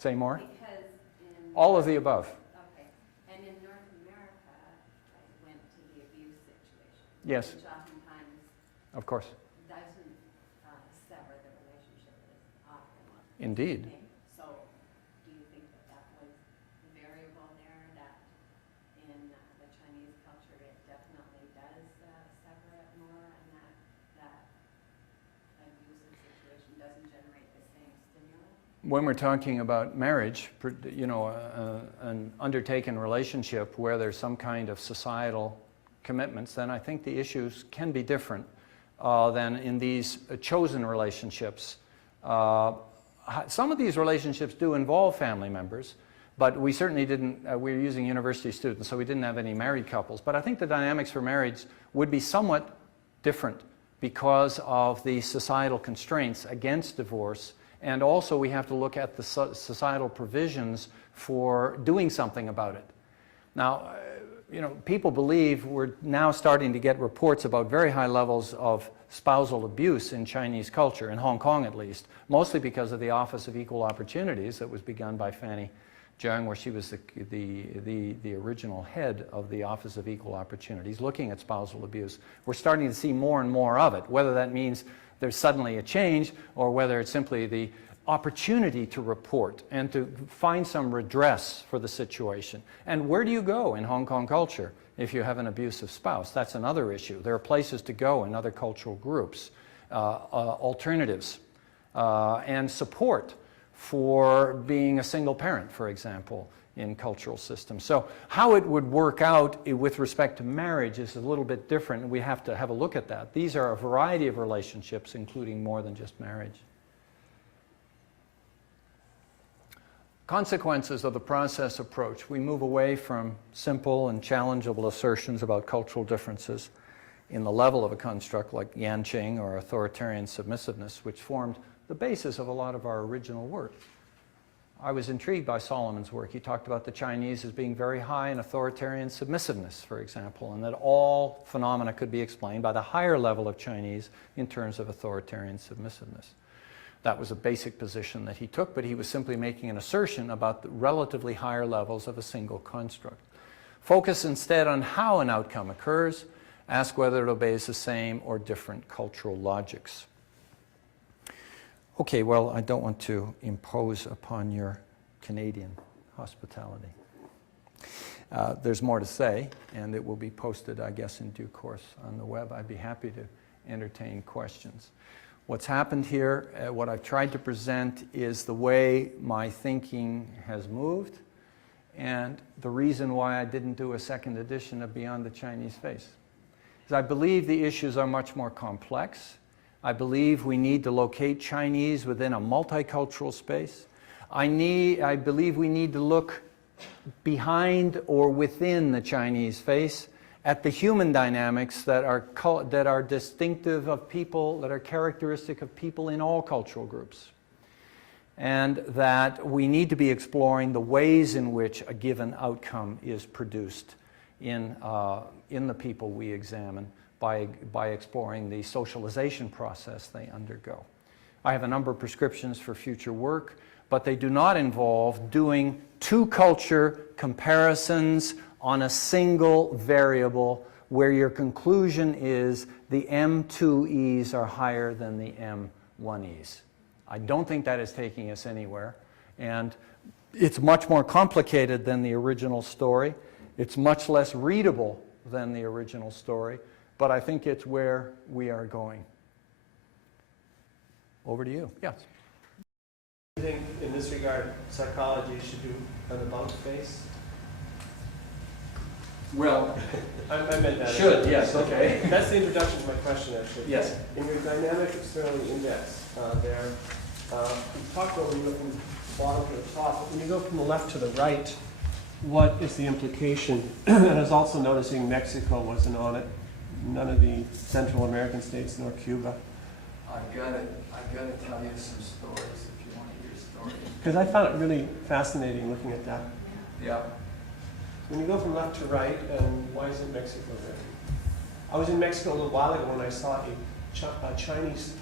Say more. because in All of the above. okay, and in North America, I went to the abuse situation, Yes, which oftentimes of course. doesn't sever the relationship as often. Indeed. So, do you think that that was the variable there, that in the Chinese culture it definitely does sever it more, and that abusive situation doesn't generate the same stimulus? When we're talking about marriage, you know, an undertaken relationship where there's some kind of societal commitments, then I think the issues can be different than in these chosen relationships. Some of these relationships do involve family members, but we certainly didn't, we were using university students, so we didn't have any married couples. But I think the dynamics for marriage would be somewhat different because of the societal constraints against divorce. And also we have to look at the societal provisions for doing something about it. Now, you know, people believe we're now starting to get reports about very high levels of spousal abuse in Chinese culture, in Hong Kong at least, mostly because of the Office of Equal Opportunities that was begun by Fanny Jiang, where she was the original head of the Office of Equal Opportunities, looking at spousal abuse. We're starting to see more and more of it, whether that means there's suddenly a change or whether it's simply the opportunity to report and to find some redress for the situation. And where do you go in Hong Kong culture if you have an abusive spouse? That's another issue. There are places to go in other cultural groups, alternatives, and support for being a single parent, for example, in cultural systems. So how it would work out with respect to marriage is a little bit different, and we have to have a look at that. These are a variety of relationships, including more than just marriage. Consequences of the process approach. We move away from simple and challengeable assertions about cultural differences in the level of a construct like Yanqing or authoritarian submissiveness, which formed the basis of a lot of our original work. I was intrigued by Solomon's work. He talked about the Chinese as being very high in authoritarian submissiveness, for example, and that all phenomena could be explained by the higher level of Chinese in terms of authoritarian submissiveness. That was a basic position that he took, but he was simply making an assertion about the relatively higher levels of a single construct. Focus instead on how an outcome occurs. Ask whether it obeys the same or different cultural logics. Okay, well, I don't want to impose upon your Canadian hospitality. There's more to say, and it will be posted, I guess, in due course on the web. I'd be happy to entertain questions. What's happened here, what I've tried to present is the way my thinking has moved and the reason why I didn't do a second edition of Beyond the Chinese Face. Because I believe the issues are much more complex. I believe we need to locate Chinese within a multicultural space. I believe we need to look behind or within the Chinese face at the human dynamics that are distinctive of people, that are characteristic of people in all cultural groups. And that we need to be exploring the ways in which a given outcome is produced in the people we examine by exploring the socialization process they undergo. I have a number of prescriptions for future work, but they do not involve doing two-culture comparisons on a single variable where your conclusion is the M2Es are higher than the M1Es. I don't think that is taking us anywhere, and it's much more complicated than the original story. It's much less readable than the original story, but I think it's where we are going. Over to you. Yes. I think in this regard, psychology should do an about face. Well, I meant that. should, yes, okay. That's the introduction to my question, actually. Yes. In your dynamic externally index, you talked about when you go from the bottom to the top, but when you go from the left to the right, what is the implication? And I was also noticing Mexico wasn't on it. None of the Central American states, nor Cuba. I've got to tell you some stories if you want to hear stories. Because I found it really fascinating looking at that. Yeah. When you go from left to right, and why isn't Mexico there? I was in Mexico a little while ago when I saw a Chinese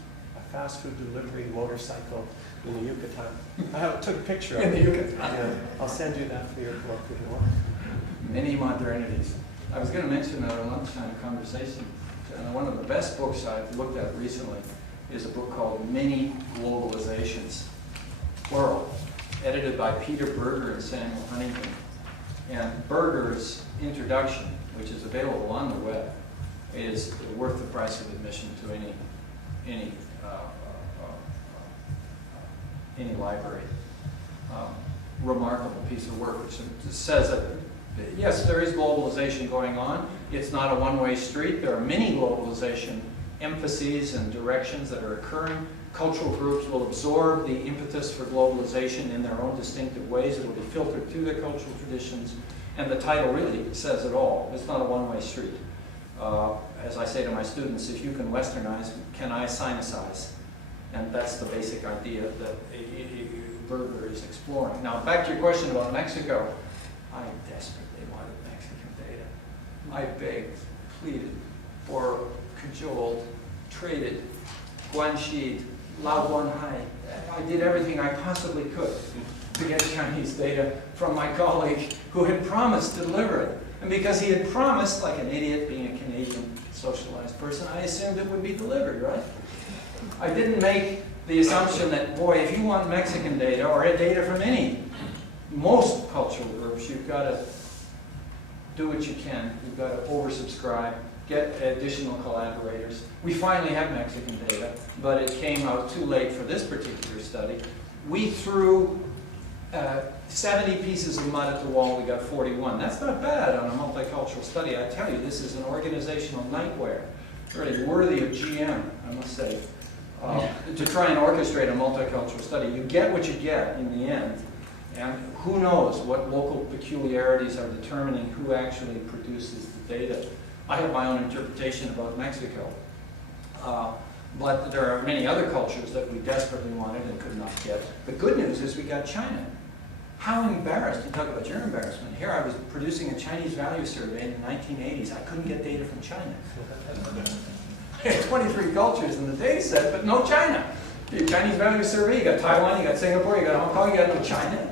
fast food delivery motorcycle in the Yucatan. Took a picture of it. In the Yucatan. Yeah, I'll send you that for your book if you want. Many modernities. I was going to mention at our lunchtime conversation, one of the best books I've looked at recently is a book called Many Globalizations, plural, edited by Peter Berger and Samuel Huntington. And Berger's introduction, which is available on the web, is worth the price of admission to any library. Remarkable piece of work, which says that yes, there is globalization going on. It's not a one-way street. There are many globalization emphases and directions that are occurring. Cultural groups will absorb the impetus for globalization in their own distinctive ways. It will be filtered through their cultural traditions. And the title really says it all. It's not a one-way street. As I say to my students, if you can westernize, can I sinicize? And that's the basic idea that Berger is exploring. Now, back to your question about Mexico. I desperately wanted Mexican data. I begged, pleaded, borrowed, cajoled, traded, guanxied, lao guanhai. I did everything I possibly could. to get Chinese data from my colleague who had promised to deliver it. And because he had promised, like an idiot being a Canadian socialized person, I assumed it would be delivered, right? I didn't make the assumption that, boy, if you want Mexican data or data from most cultural groups, you've got to do what you can. You've got to oversubscribe, get additional collaborators. We finally have Mexican data, but it came out too late for this particular study. We threw 70 pieces of mud at the wall, we got 41. That's not bad on a multicultural study. I tell you, this is an organizational nightmare. Really worthy of GM, I must say. To try and orchestrate a multicultural study. You get what you get in the end. And who knows what local peculiarities are determining who actually produces the data. I have my own interpretation about Mexico. But there are many other cultures that we desperately wanted and could not get. The good news is we got China. How embarrassed, you talk about your embarrassment. Here I was producing a Chinese value survey in the 1980s. I couldn't get data from China. I had 23 cultures in the data set, but no China. The Chinese value survey, you got Taiwan, you got Singapore, you got Hong Kong, you got no China.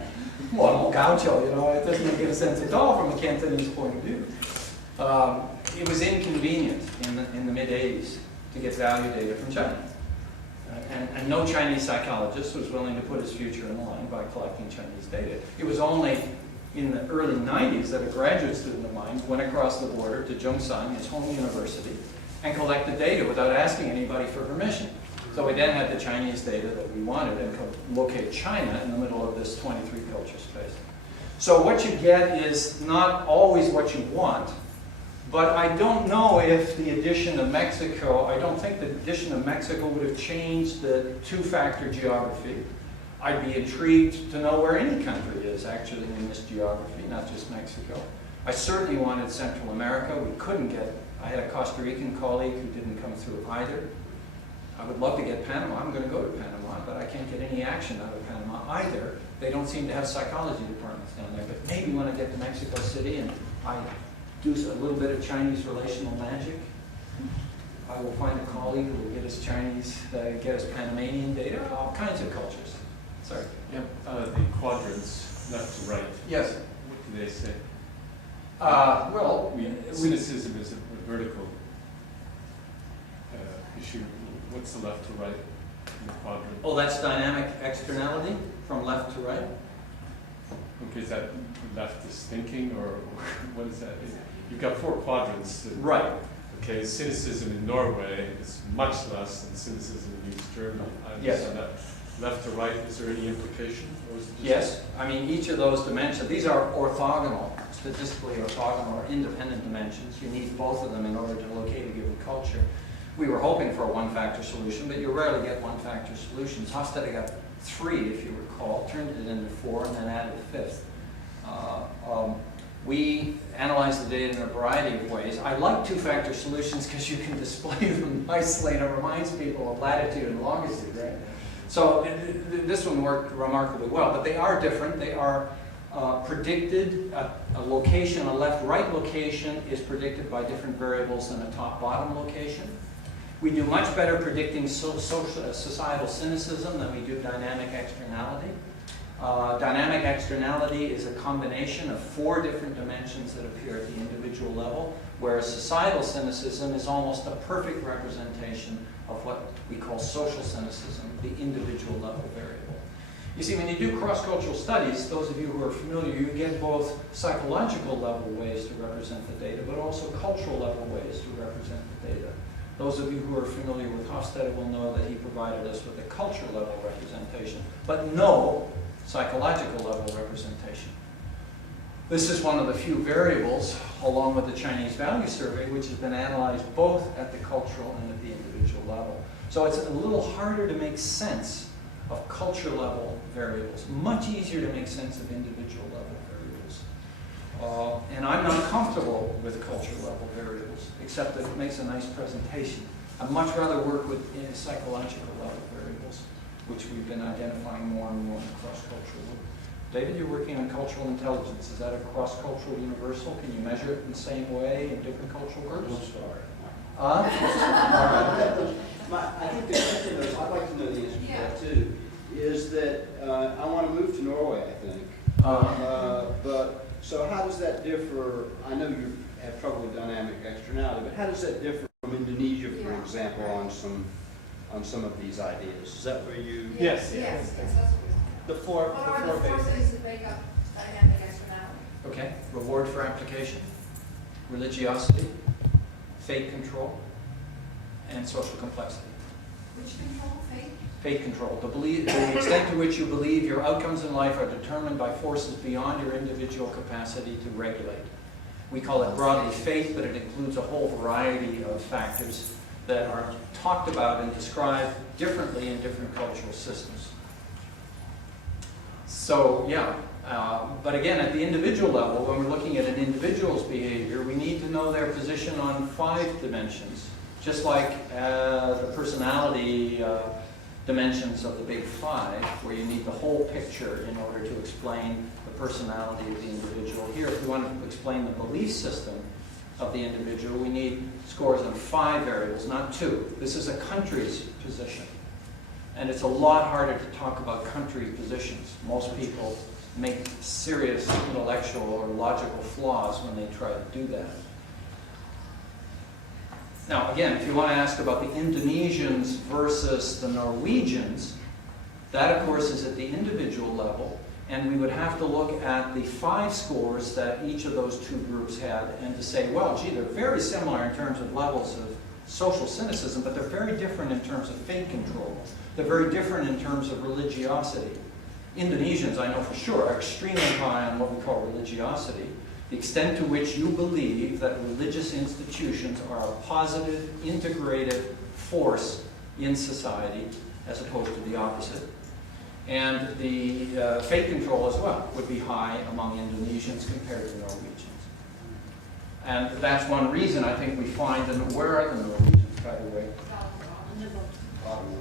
Well, no gaucho, you know, it doesn't make any sense at all from a Cantonese point of view. It was inconvenient in the mid-80s to get value data from China. And no Chinese psychologist was willing to put his future in line by collecting Chinese data. It was only in the early 90s that a graduate student of mine went across the border to Zhongshan, his home university, and collected data without asking anybody for permission. So we then had the Chinese data that we wanted and could locate China in the middle of this 23 culture space. So what you get is not always what you want, but I don't know if the addition of Mexico, I don't think the addition of Mexico would have changed the two-factor geography. I'd be intrigued to know where any country is actually in this geography, not just Mexico. I certainly wanted Central America. We couldn't get, I had a Costa Rican colleague who didn't come through either. I would love to get Panama. I'm going to go to Panama, but I can't get any action out of Panama either. They don't seem to have psychology departments down there. But maybe when I get to Mexico City and I do a little bit of Chinese relational magic, I will find a colleague who will get us Chinese, get us Panamanian data, all kinds of cultures. Sorry. Yeah, the quadrants, left to right. Yes. What do they say? Well, cynicism is a vertical issue. What's the left to right in the quadrant? oh, that's dynamic externality from left to right. Okay, is that leftist thinking, or what is that? You've got four quadrants. Right. Okay, cynicism in Norway is much less than cynicism in East Germany. I understand that. Left to right, is there any implication? Or is it just Yes, I mean each of those dimensions, these are orthogonal, statistically orthogonal or independent dimensions. You need both of them in order to locate a given culture. We were hoping for a one-factor solution, but you rarely get one-factor solutions. Hofstede got 3, if you recall, turned it into 4, and then added a 5th. We analyze the data in a variety of ways. I like two-factor solutions because you can display them nicely, and it reminds people of latitude and longitude, right? So this one worked remarkably well, but they are different. They are predicted. A location, a left-right location, is predicted by different variables than a top-bottom location. We do much better predicting societal cynicism than we do dynamic externality. Dynamic externality is a combination of 4 different dimensions that appear at the individual level, whereas societal cynicism is almost a perfect representation of what we call social cynicism, the individual level variable. You see, when you do cross-cultural studies, those of you who are familiar, you get both psychological level ways to represent the data, but also cultural level ways to represent the data. Those of you who are familiar with Hofstede will know that he provided us with a culture level representation, but no psychological level representation. This is one of the few variables, along with the Chinese value survey, which has been analyzed both at the cultural and at the individual level. So it's a little harder to make sense of culture level variables, much easier to make sense of individual level variables. And I'm not comfortable with culture level variables, except that it makes a nice presentation. I'd much rather work with psychological level variables, which we've been identifying more and more in the cross-cultural loop. David, you're working on cultural intelligence. Is that a cross-cultural universal? Can you measure it in the same way in different cultural groups? I think the question is, I'd like to know the answer to that too. is that I want to move to Norway, I think. But so how does that differ? I know you have trouble with dynamic externality, but how does that differ from Indonesia, for example, on some of these ideas? Is that where you? Yes. Yes, that's what The four, What are the the four forces basics. that make up dynamic externality? Okay, reward for application, religiosity, fate control, and social complexity. Which control, fate? Fate control, the extent to which you believe your outcomes in life are determined by forces beyond your individual capacity to regulate. We call it broadly fate, but it includes a whole variety of factors that are talked about and described differently in different cultural systems. So, yeah, but again, at the individual level, when we're looking at an individual's behavior, we need to know their position on 5 dimensions, just like the personality dimensions of the big 5, where you need the whole picture in order to explain the personality of the individual. Here, if we want to explain the belief system of the individual, we need scores on 5 variables, not 2. This is a country's position. And it's a lot harder to talk about country positions. Most people make serious intellectual or logical flaws when they try to do that. Now, again, if you want to ask about the Indonesians versus the Norwegians, that, of course, is at the individual level, and we would have to look at the 5 scores that each of those 2 groups had and to say, well, gee, they're very similar in terms of levels of social cynicism, but they're very different in terms of fate control. They're very different in terms of religiosity. Indonesians, I know for sure, are extremely high on what we call religiosity, the extent to which you believe that religious institutions are a positive, integrated force in society, as opposed to the opposite. And the fate control as well would be high among Indonesians compared to Norwegians. And that's one reason I think we find, and where are the Norwegians, by the way?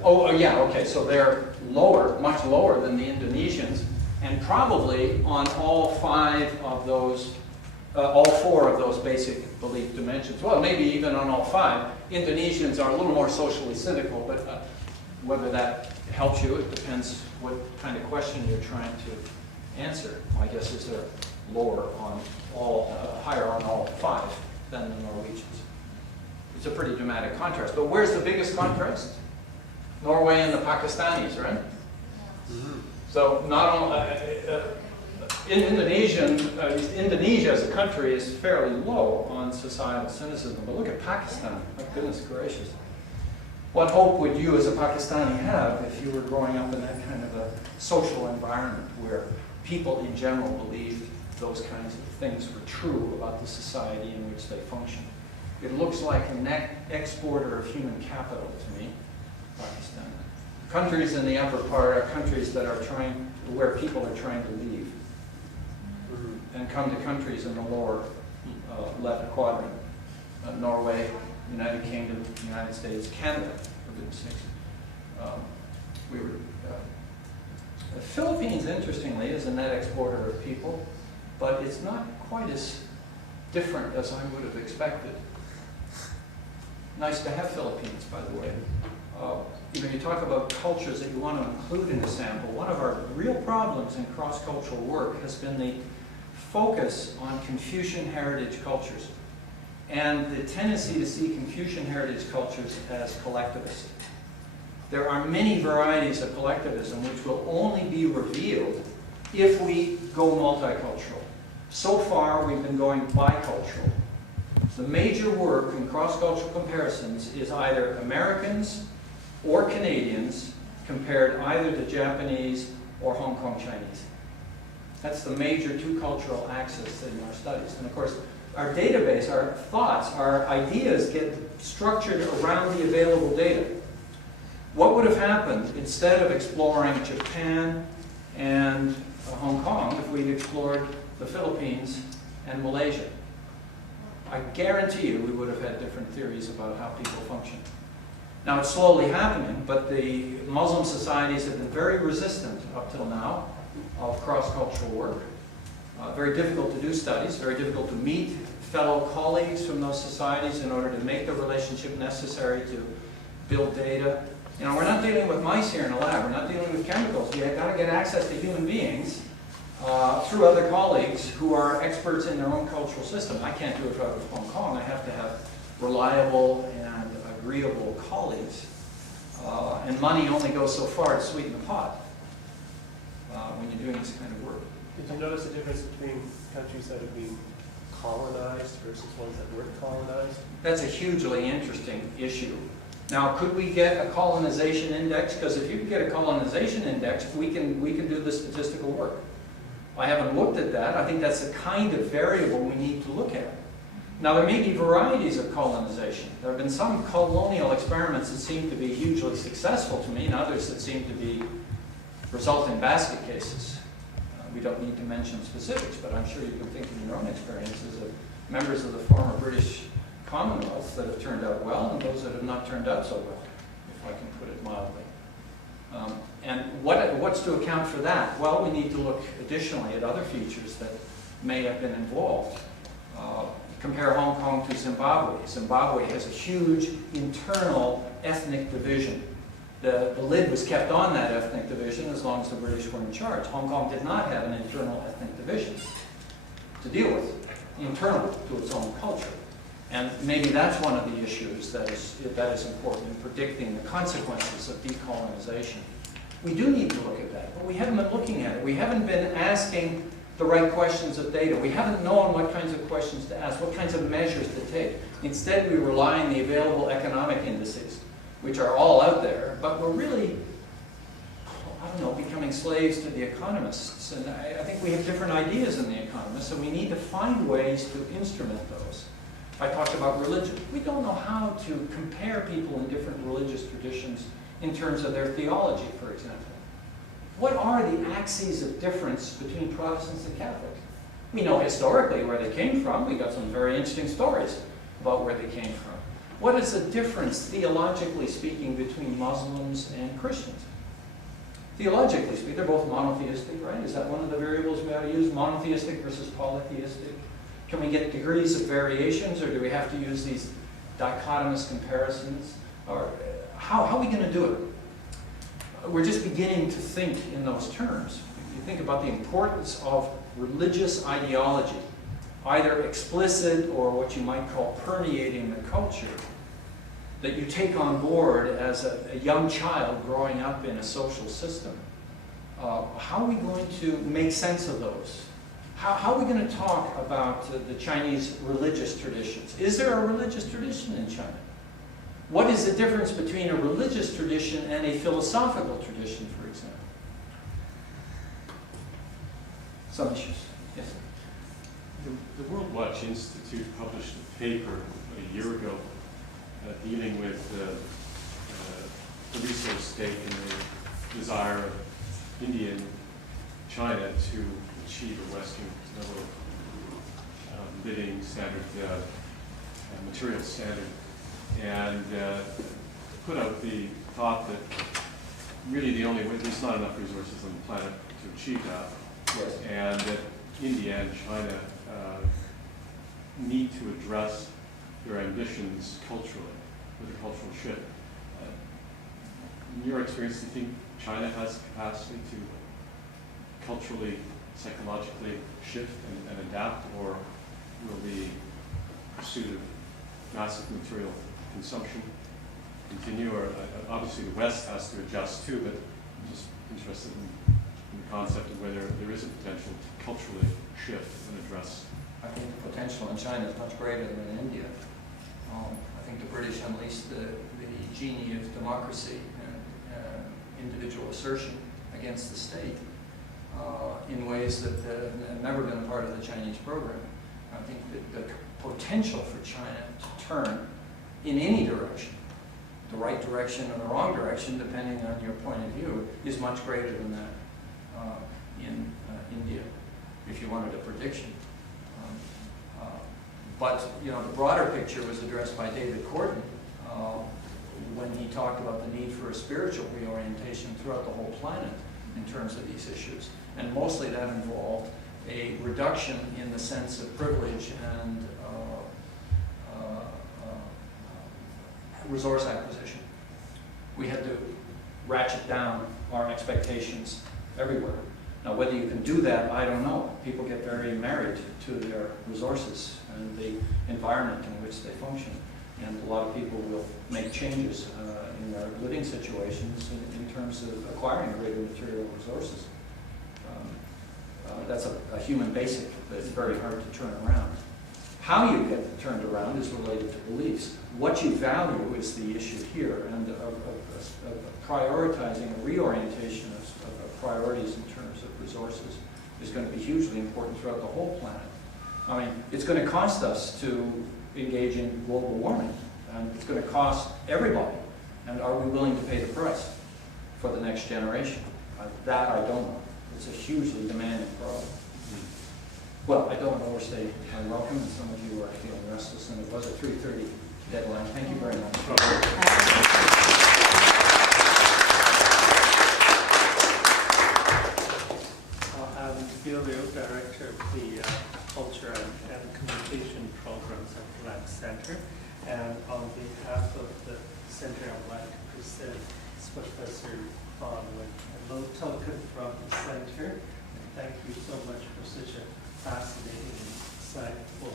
Oh, yeah, okay, so they're lower, much lower than the Indonesians, and probably on all 5 of those, all 4 of those basic belief dimensions. Well, maybe even on all 5. Indonesians are a little more socially cynical, but whether that helps you, it depends what kind of question you're trying to answer. My guess is they're lower on all, higher on all 5 than the Norwegians. It's a pretty dramatic contrast. But where's the biggest contrast? Norway and the Pakistanis, right? Mm-hmm. So not only Indonesia as a country is fairly low on societal cynicism, but look at Pakistan. My goodness gracious. What hope would you as a Pakistani have if you were growing up in that kind of a social environment where people in general believed those kinds of things were true about the society in which they function? It looks like a net exporter of human capital to me, Pakistan. Countries in the upper part are countries that are where people are trying to leave and come to countries in the lower left quadrant. Norway, United Kingdom, United States, Canada, for goodness sakes. The Philippines, interestingly, is a net exporter of people, but it's not quite as different as I would have expected. Nice to have Philippines, by the way. You talk about cultures that you want to include in a sample. One of our real problems in cross-cultural work has been the focus on Confucian heritage cultures and the tendency to see Confucian heritage cultures as collectivist. There are many varieties of collectivism which will only be revealed if we go multicultural. So far, we've been going bicultural. The major work in cross-cultural comparisons is either Americans or Canadians compared either to Japanese or Hong Kong Chinese. That's the major 2 cultural axis in our studies. And of course, our database, our thoughts, our ideas get structured around the available data. What would have happened instead of exploring Japan and Hong Kong if we'd explored the Philippines and Malaysia? I guarantee you we would have had different theories about how people function. Now, it's slowly happening, but the Muslim societies have been very resistant up till now of cross-cultural work. Very difficult to do studies, very difficult to meet fellow colleagues from those societies in order to make the relationship necessary to build data You know, we're not dealing with mice here in a lab. We're not dealing with chemicals. We've got to get access to human beings through other colleagues who are experts in their own cultural system. I can't do it out of Hong Kong. I have to have reliable and agreeable colleagues. And money only goes so far to sweeten the pot when you're doing this kind of work. Did you notice the difference between countries that have been colonized versus ones that weren't colonized? That's a hugely interesting issue. Now, could we get a colonization index? Because if you can get a colonization index, we can do the statistical work. I haven't looked at that. I think that's the kind of variable we need to look at. Now, there may be varieties of colonization. There have been some colonial experiments that seem to be hugely successful to me, and others that seem to result in basket cases. We don't need to mention specifics, but I'm sure you can think in your own experiences of members of the former British Commonwealth that have turned out well, and those that have not turned out so well, if I can put it mildly. And what's to account for that? Well, we need to look additionally at other features that may have been involved. Compare Hong Kong to Zimbabwe. Zimbabwe has a huge internal ethnic division. The lid was kept on that ethnic division as long as the British were in charge. Hong Kong did not have an internal ethnic division to deal with, internal to its own culture. And maybe that's one of the issues that is important in predicting the consequences of decolonization. We do need to look at that, but we haven't been looking at it. We haven't been asking the right questions of data. We haven't known what kinds of questions to ask, what kinds of measures to take. Instead, we rely on the available economic indices, which are all out there, but we're really, I don't know, becoming slaves to the economists. And I think we have different ideas than the economists, and we need to find ways to instrument those. I talked about religion. We don't know how to compare people in different religious traditions in terms of their theology, for example. What are the axes of difference between Protestants and Catholics? We know historically where they came from. We got some very interesting stories about where they came from. What is the difference, theologically speaking, between Muslims and Christians? Theologically speaking, they're both monotheistic, right? Is that one of the variables we ought to use? Monotheistic versus polytheistic? Can we get degrees of variations, or do we have to use these dichotomous comparisons? Or how are we going to do it? We're just beginning to think in those terms. You think about the importance of religious ideology, either explicit or what you might call permeating the culture, that you take on board as a young child growing up in a social system. How are we going to make sense of those? How are we going to talk about the Chinese religious traditions? Is there a religious tradition in China? What is the difference between a religious tradition and a philosophical tradition, for example? Some issues. Yes? The World Watch Institute published a paper a year ago dealing with the resource stake in the desire of India and China to achieve a Western level living standard, material standard, and put out the thought that really the only way, there's not enough resources on the planet to achieve that, Yes. and that India and China need to address their ambitions culturally, with a cultural shift. In your experience, do you think China has capacity to culturally, psychologically shift and adapt, or will the pursuit of massive material consumption continue? Or obviously the West has to adjust too, but I'm just interested in the concept of whether there is a potential to culturally shift and address. I think the potential in China is much greater than in India. I think the British unleashed the genie of democracy and individual assertion against the state in ways that have never been a part of the Chinese program. I think that the potential for China to turn in any direction, the right direction or the wrong direction, depending on your point of view, is much greater than that in India, if you wanted a prediction. But you know, the broader picture was addressed by David Corton when he talked about the need for a spiritual reorientation throughout the whole planet in terms of these issues. And mostly that involved a reduction in the sense of privilege and resource acquisition. we had to ratchet down our expectations everywhere. Now, whether you can do that, I don't know. People get very married to their resources and the environment in which they function. And a lot of people will make changes in their living situations in terms of acquiring greater material resources. That's a human basic that's very hard to turn around. How you get it turned around is related to beliefs. What you value is the issue here, and of prioritizing a reorientation of priorities in terms of resources is going to be hugely important throughout the whole planet. I mean, it's going to cost us to engage in global warming, and it's going to cost everybody. And are we willing to pay the price for the next generation? That I don't know. It's a hugely demanding problem. Well, I don't want to overstay my welcome, and some of you are feeling restless, and it was a 3:30 deadline. Thank you very much. I'm Bill, Director of the Culture and Communication Programs at the Lab Center. And on behalf of the Center, I'd like to present Professor Bonwin a little token from the Center. And thank you so much for such a fascinating and insightful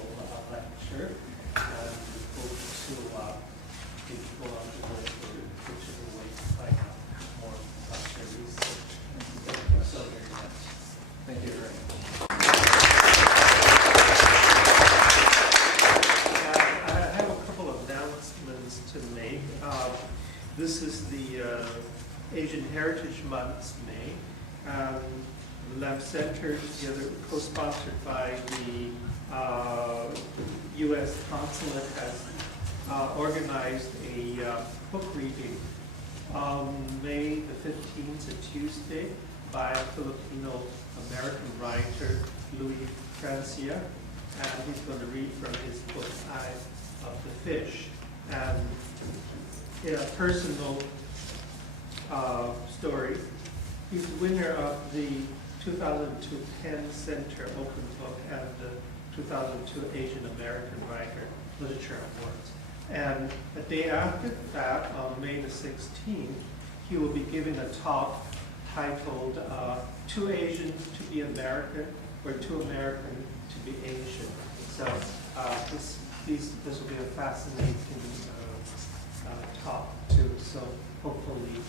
lecture. And we hope to go on to whichever way to find out more about your research. Thank you so very much. Thank you very much. I have a couple of announcements to make. This is the Asian Heritage Month's May. Lab Center, together co-sponsored by the U.S. Consulate, has organized a book reading on May the 15th, a Tuesday, by Filipino-American writer Louis Francia, and he's going to read from his book, Eye of the Fish. And in a personal story, he's the winner of the 2002 Penn Center Open Book and the 2002 Asian American Writer Literature Awards. And the day after that, on May the 16th, he will be giving a talk titled Too Asian to be American or Too American to be Asian. So this will be a fascinating talk too. So hopefully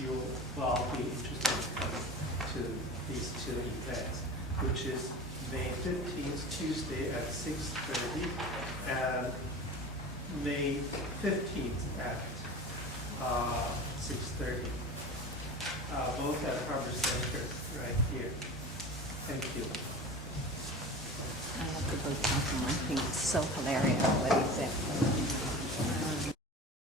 you will all be interested in coming to these two events, which is May 15th, Tuesday at 6:30, and May 15th at 6:30. Both at Harbour Center right here. Thank you. I have to go talk to him. I think it's so hilarious what he said.